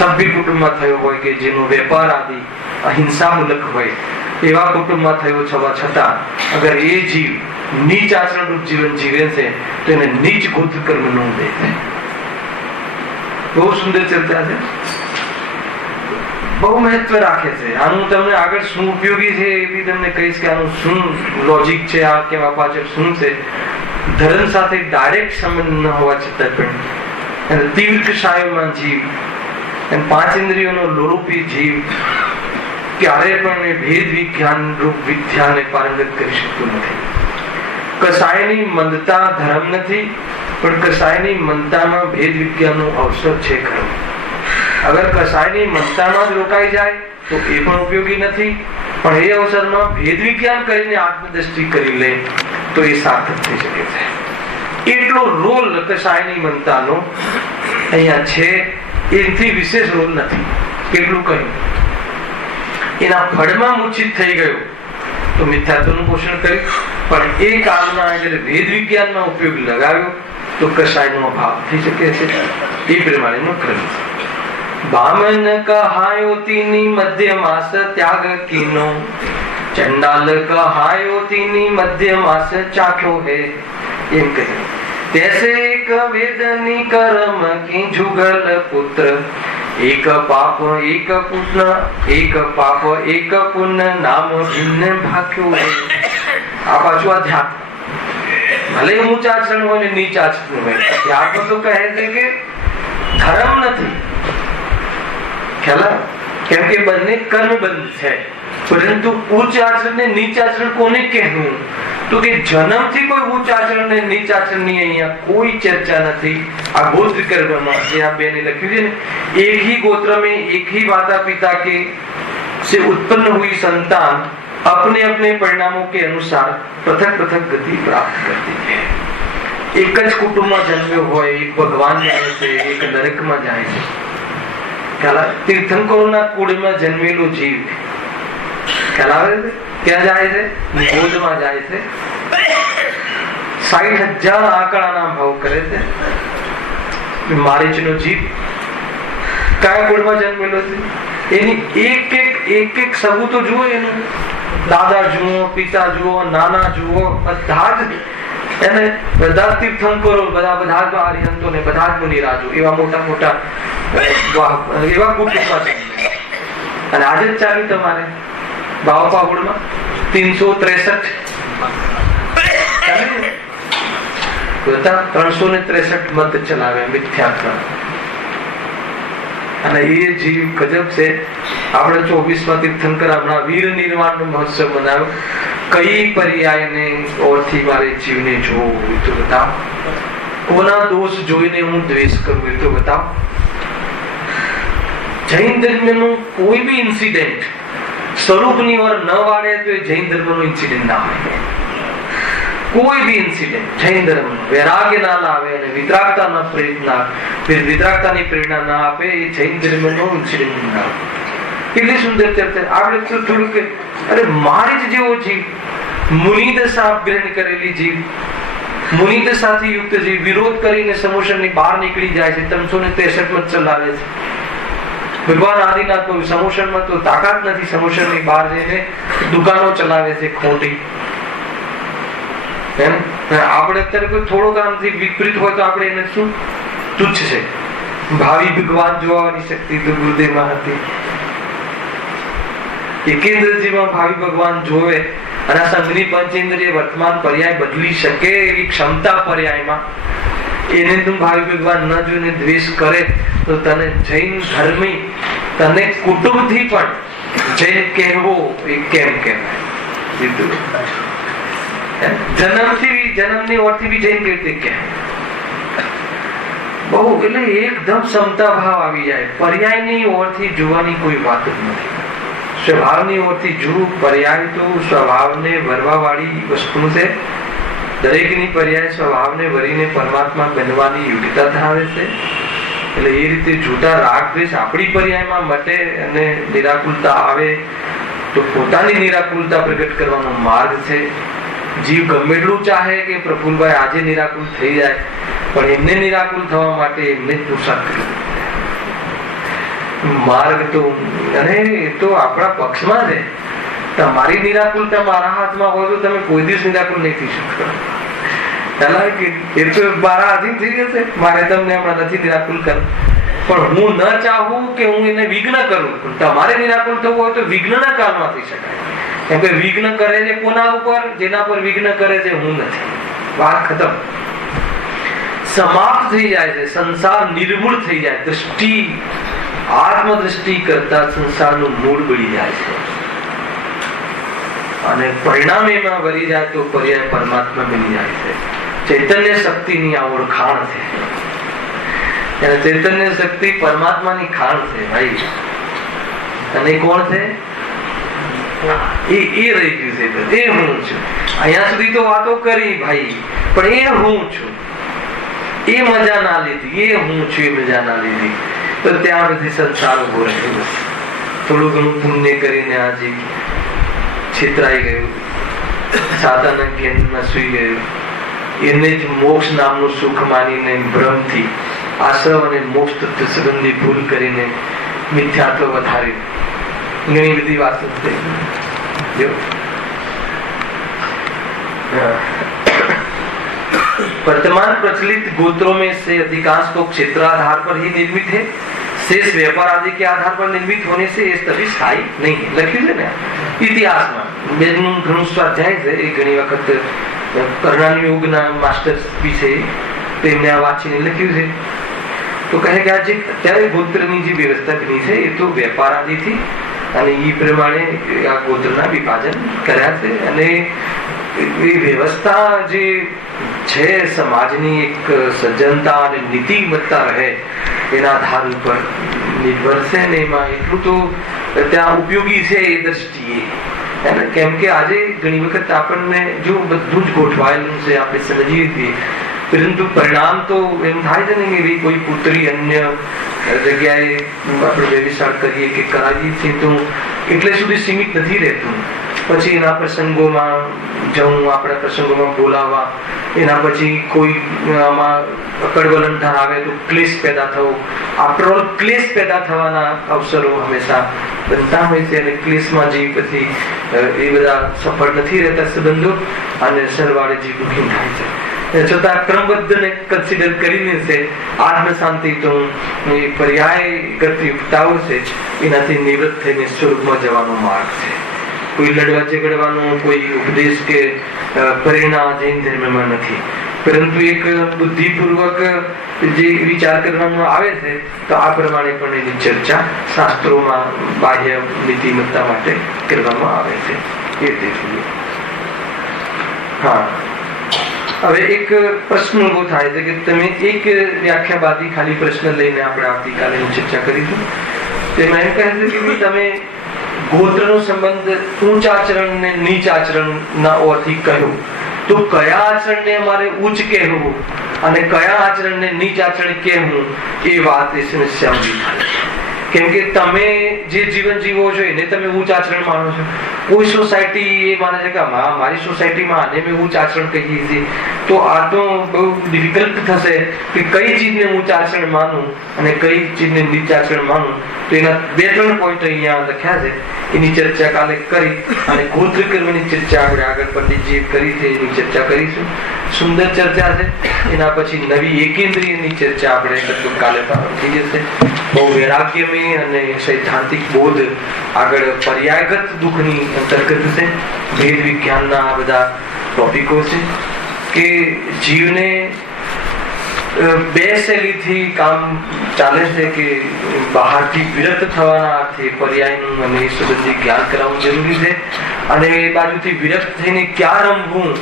સભ્ય કુટુંબમાં થયો હોય કે જેનો વેપાર આદિ અહિંસા મુલક હોય, એવા કુટુંબમાં થયો છવા છતાં અગર એ જીવ નીચ આચરણ જીવન જીવે છે તો એને નીચ ગોત્ર કર્મ નું દે છે. બહુ સુંદર ચર્ચા છે, બહુ મહત્વ રાખે છે. આનું તમને આગળ શું ઉપયોગી છે એ બી તમને કહીશ કે આનું શું લોજિક છે, આ કેવા પાછળ શું છે. ધર્મ સાથે ડાયરેક્ટ સંબંધ ન હોવા છતાં પણ અને તીવ્ર કષાયોમાં જીવ અને પાંચ ઇન્દ્રિયોનો લોરૂપી જીવ ક્યારે પણ ભેદ વિજ્ઞાન રૂપ વિદ્યાને પારંગત કરી શકતું નથી. કસાયની મંદતા ધર્મ નથી, પણ કસાયની મંદતામાં ભેદ વિજ્ઞાનનો અવસર છે ખરો. અગર કસાયની મંદતામાં જ રોકાઈ જાય તો એ પણ ઉપયોગી નથી, પણ એ અવસરમાં ભેદ વિજ્ઞાન કરીને આત્મદ્રષ્ટિ કરી લે તો એ સાર્થક થઈ શકે છે. એટલો રોલ કસાયની મંદતાનો અહીંયા છે, એથી વિશેષ રોલ નથી. કેટલું કહ્યું, એના ફળમાં મૂર્છિત થઈ ગયો તો મિથ્યાત્વનું પોષણ કર્યું, પણ એ કાળના એટલે વેદ વિજ્ઞાનમાં ઉપયોગ લગાવ્યો તો કસાયનો અભાવ થઈ શકે છે. એ પ્રમાણેનો ક્રમ. બામન કહાયો તીની મધ્ય માસ ત્યાગ કીનો, ચંડાલ કહાયો તીની મધ્ય માસ ચાખ્યો હે. એમ કહ્યું. તૈસે એક વેદની કર્મ કી જુગલ પુત્ર, એક પાપ એક પુત્ર, એક પાપ એક પુણ્ય નામ ભિન્ન ભાખ્યો હે. આ પાછું અધ્યાત્મ. ભલે ઊંચ આચરણ હોય ને નીચ આચરણ હોય, અધ્યાત્મ તો કહે છે કે ધર્મ નથી. ખ્યાલ? કેમ કે બંને કર્મ બંધ છે. પરંતુ ઉચ્ચ આચરણ ને નીચ આચરણ કોને કહેવું? તો કે જન્મથી કોઈ ઉચ્ચ આચરણ ને નીચ આચરણ ની અહીંયા કોઈ ચર્ચા નથી. આ ગોત્ર કર્મમાં જે આ બેને લખ્યું છે ને, એક ही गोत्र में एक ही माता पिता के से उत्पन्न हुई संतान अपने अपने परिणामों के अनुसार पृथक पृथक गति प्राप्त करती है. एक જ કુટુંબમાં જન્મ્યો હોય, એક ભગવાન જાય છે, એક નરકમાં જાય છે. તીર્થંકરોના કુળમાં જન્મેલો જીવ ખ્યાલ આવે છે ક્યાં જાય છે? નિબોધમાં જાય છે. 60,000 આંકડાના ભાવ કરે છે. મારીચનો જીવ કયા કુળમાં જન્મેલો છે? એની એક એક સબૂતો જુઓ. એનું દાદા જુઓ, પિતા જુઓ, નાના જુઓ, બધા જ એને બધા તીર્થંકરો, બધા જ આર્યંતો ને બધા જ મુનિરાજો એવા મોટા મોટા એવા કુટુંબમાં છે. અને આજે જ ચાલ્યું તમારે બાવપાગુડમાં 363 મત ચલાવે મિથ્યાત્વ. અને એ જીવ ગજબ છે. આપણે 24માં તીર્થંકર હમણાં વીર નિર્વાણ નો મહોત્સવ બનાવ્યો. કઈ પર્યાય ને ઓરથી મારે જીવને જોવું તો બતાવ. કોના દોષ જોઈને હું દ્વેષ કરું એ તો બતાવ. જૈન ધર્મનો કોઈ બી ઇન્સિડન્ટ સ્વરૂપની ઓર ન વાળે તો એ જૈન ધર્મનો ઇન્સિડન્ટ ના હોય. કોઈ બી ઇન્સિડન્ટ જૈન ધર્મનો વૈરાગ્ય ના લાવે અને વિતરાગતાની પ્રેરણા ના આપે, એ જૈન ધર્મનો ઇન્સિડન્ટ ના હોય. કેટલી સુંદર ચર્ચા. આપણે તો થોડું કે અરે મારી જ જેવો જીવ, મુનિ દશા ગ્રહણ કરેલી જીવ, મુનિ દશાથી યુક્ત જીવ વિરોધ કરીને સમોસણની બહાર નીકળી જાય છે, 363 ચલાવે છે. ભગવાન આદિનાથ સમોસણમાં તો તાકાત નથી, સમોસણની બહાર જઈને દુકાનો ચલાવે છે ખોટી. આપણે અત્યારે કોઈ થોડો કામથી વિપરીત હોય તો આપણે એને શું તુચ્છ છે. ભાવિ ભગવાન જોવાની શક્તિ તો ગુરુદેવમાં હતી. એકેન્દ્રજીમાં ભાવિ ભગવાન જોવે અને સંઘની પંચેન્દ્રિય વર્તમાન પર્યાય બદલી શકે એવી ક્ષમતા પર્યાયમાં, એને તું ભાવિ ભગવાન ન જોઈને દ્વેષ કરે તો તને જૈન ધર્મી, તને કુટુંબથી પણ જૈન કહેવો એ કેમ કહેવાય? જન્મની ઓરથી બી જૈન કેવી રીતે કહેવાય? બહુ એટલે એકદમ સમતા ભાવ આવી જાય. પર્યાયની ઓરથી જોવાની કોઈ વાત જ નથી. સ્વભાવની ઓરથી જોવું. પર્યાય તો સ્વભાવને ભરવા વાળી વસ્તુ છે. દરેકની પર્યાય સ્વભાવને ભરીને પરમાત્મા બનવાની યોગ્યતા ધરાવે છે. એટલે એ રીતે જોતા રાગ દ્વેષ આપણી પર્યાયમાં મટે અને નિરાકુલતા આવે તો પોતાની નિરાકુલતા પ્રગટ કરવાનો માર્ગ છે. જીવ ગમે એટલું ચાહે કે પ્રફુલભાઈ આજે નિરાકુલ થઈ જાય, પણ એમને નિરાકુલ થવા માટે એમને જ પુરુષાર્થ કરવો. માર્ગ તો અને એ તો આપણા પક્ષમાં છે. તમારી નિરાકુલતા મારા હાથમાં હોય તો તમે કોઈ દિવસ નિરાકુલ નહીં થઈ શકતા. એ તો મારા આધીન થઈ જશે. મારે તમને હમણાં નથી નિરાકુલ કરવું, પણ હું ન ચાહું કે હું એને વિઘ્ન કરું. તમારે નિરાકુલ થવું હોય તો વિઘ્નના કારણમાં થઈ શકાય. કેમ કે વિઘ્ન કરે છે કોના ઉપર? જેના પર વિઘ્ન કરે છે હું નથી. વાત ખતમ. સમાપ્ત થઈ જાય છે. સંસાર નિર્મૂળ થઈ જાય. દ્રષ્ટિ, આત્મદ્રષ્ટિ કરતા સંસારનું મૂળ બળી જાય છે અને પરિણામ એમાં વળી જાય તો પર્યાય પરમાત્મા બની જાય છે. ચૈતન્ય શક્તિની આ ઓળખાણ છે. અને ચૈતન્ય શક્તિ પરમાત્માની ખાણ છે ભાઈ. અને કોણ છે? એ રહી ગયું છે. એ હું છું. અહીંયા સુધી તો વાતો કરી ભાઈ, પણ એ હું છું. એ મજા ના લીધી. એ હું છું એ મજા ના લીધી તો ત્યાં બધી સંસાર ઉભો રહેલો. થોડું ઘણું પુણ્ય કરીને આજે છેતરાઈ ગયું, સાતાના જ્ઞાનમાં સુઈ ગયું, એને જ મોક્ષ નામનું સુખ માનીને ભ્રમથી આશ્રમ અને મોક્ષ તત્વ સંબંધી ભૂલ કરીને મિથ્યાત્વ વધાર્યું. ઘણી બધી વાતો થઈ. वर्तमान प्रचलित गोत्रों में से अधिकांश तो क्षेत्राधार पर ही निर्मित है. शेष व्यापार आदि के आधार पर निर्मित होने से ये सभी स्थायी नहीं है. લખ્યું છે ને ઇતિહાસમાં. બેનું ઘણું સ્વાધ્યાય છે. એ ઘણી વખત કર્ણાન યોગના માસ્ટર્સ બી છે, તેમને આ વાંચીને લખ્યું છે. તો કહે કે આ જે અત્યારે ગોત્રની જે વ્યવસ્થા બની છે એ તો વેપાર આદિથી અને એ પ્રમાણે આ ગોત્રના વિભાજન કર્યા છે. અને એ વ્યવસ્થા જે છે સમાજની એક સજ્જનતા અને નીતિમત્તા રહે એના આધાર ઉપર નિર્ભર છે. ને એમાં એટલું તો ત્યાં ઉપયોગી છે એ દ્રષ્ટિએ. કેમ કે આજે ઘણી વખત આપણને જો બધું જ ગોઠવાયેલું છે આપણે સમજીએ છીએ, પરંતુ પરિણામ તો એમ થાય છે ને કે કોઈ પુત્રી અન્ય જગ્યાએ આપણે વ્યવસાય કરીએ કે કરાવીએ છીએ તો એટલે સુધી સીમિત નથી રહેતું. પછી એના પ્રસંગોમાં જવું, આપણા પ્રસંગોમાં બોલાવવા, એના પછી કોઈ આમાં અકડવલણ ધરાવે તો ક્લેશ પેદા થવો. આફ્ટર ક્લેશ પેદા થવાના અવસરો હંમેશા બનતા હોય છે. અને ક્લેશમાં જે પછી એ બધા સફળ નથી રહેતા સંબંધો અને સરવાળે જે દુઃખી થાય છે. છતાં ક્રમબદ્ધ ને કન્સિડર કરીને છે આત્મ શાંતિ તો એ પર્યાયગત યુક્તાઓ છે એનાથી નિવૃત્ત થઈને સ્વરૂપમાં જવાનો માર્ગ છે. કોઈ લડવા ઝઘડવાનો કોઈ ઉપદેશ કે પ્રેરણા જૈન ધર્મમાં નથી, પરંતુ એક બુદ્ધિપૂર્વક જે વિચાર કરવામાં આવે છે તો આ પ્રમાણે પણ એની ચર્ચા શાસ્ત્રોમાં બાહ્ય નીતિમત્તા માટે કરવામાં આવે છે. એ દેખીએ. હા, હવે એક પ્રશ્ન ઉભો થાય છે કે તમે એક વ્યાખ્યા બાદી ખાલી પ્રશ્ન લઈને આપણે આવતીકાલે ચર્ચા કરીશું. તેમાં એમ કહે છે કે તમે ગોત્રનો સંબંધ ઊંચ આચરણ ને નીચ આચરણ ના ઓરથી કહ્યું, તો કયા આચરણને અમારે ઉચ્ચ કહેવું અને કયા આચરણને નીચ આચરણ કહેવું એ વાત એ સમસ્યા ઉભી થાય. કેમ કે તમે જે જીવન જીવો છો એને તમે ઉચ્ચ આચરણ માનો છો. કોઈ સોસાયટી એ માને છે કે મારી સોસાયટીમાં આને મેં ઉચ્ચ આચરણ કહીએ છીએ, તો આ તો બહુ ડિફિકલ્ટ થશે કે કઈ ચીજને ઉચ્ચ આચરણ માનવું અને કઈ ચીજને નીચ આચરણ માનવું. તો એના 2-3 પોઈન્ટ અહીંયા લખ્યા છે, એની ચર્ચા કાલે કરી અને ગોત્ર કર્મની ચર્ચા આપણે આગળ પંડિતજીએ કરી છે એની ચર્ચા કરીશું. સુંદર ચર્ચા છે. એના પછી નવી એકેન્દ્રિયની ચર્ચા આપણે લગભગ કાલે પ્રારંભ થઈ જશે. બહુ વૈરાગ્યમય અને સૈદ્ધાંતિક બોધ આગળ પર્યાયગત દુઃખની અંતર્ગત છે. ભેદ વિજ્ઞાનના આ બધા ટોપિકો છે કે જીવને 2 શૈલીથી કામ ચાલે છે કે બહારથી વિરક્ત થવાના અર્થે પર્યાયનું અને એ સંબંધી જ્ઞાન કરાવવું જરૂરી છે, અને એ બાજુથી વિરક્ત થઈને ક્યાં રમવું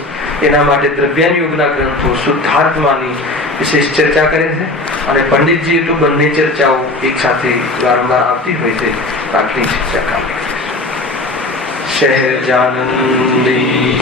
એના માટે દ્રવ્યાન યોગના ગ્રંથો શુદ્ધાત્માની વિશેષ ચર્ચા કરે છે. અને પંડિતજીએ તો બંને ચર્ચાઓ એક સાથે વારંવાર આવતી હોય છે. આટલી ચર્ચા કામ કરે છે. શહેર જાનંદી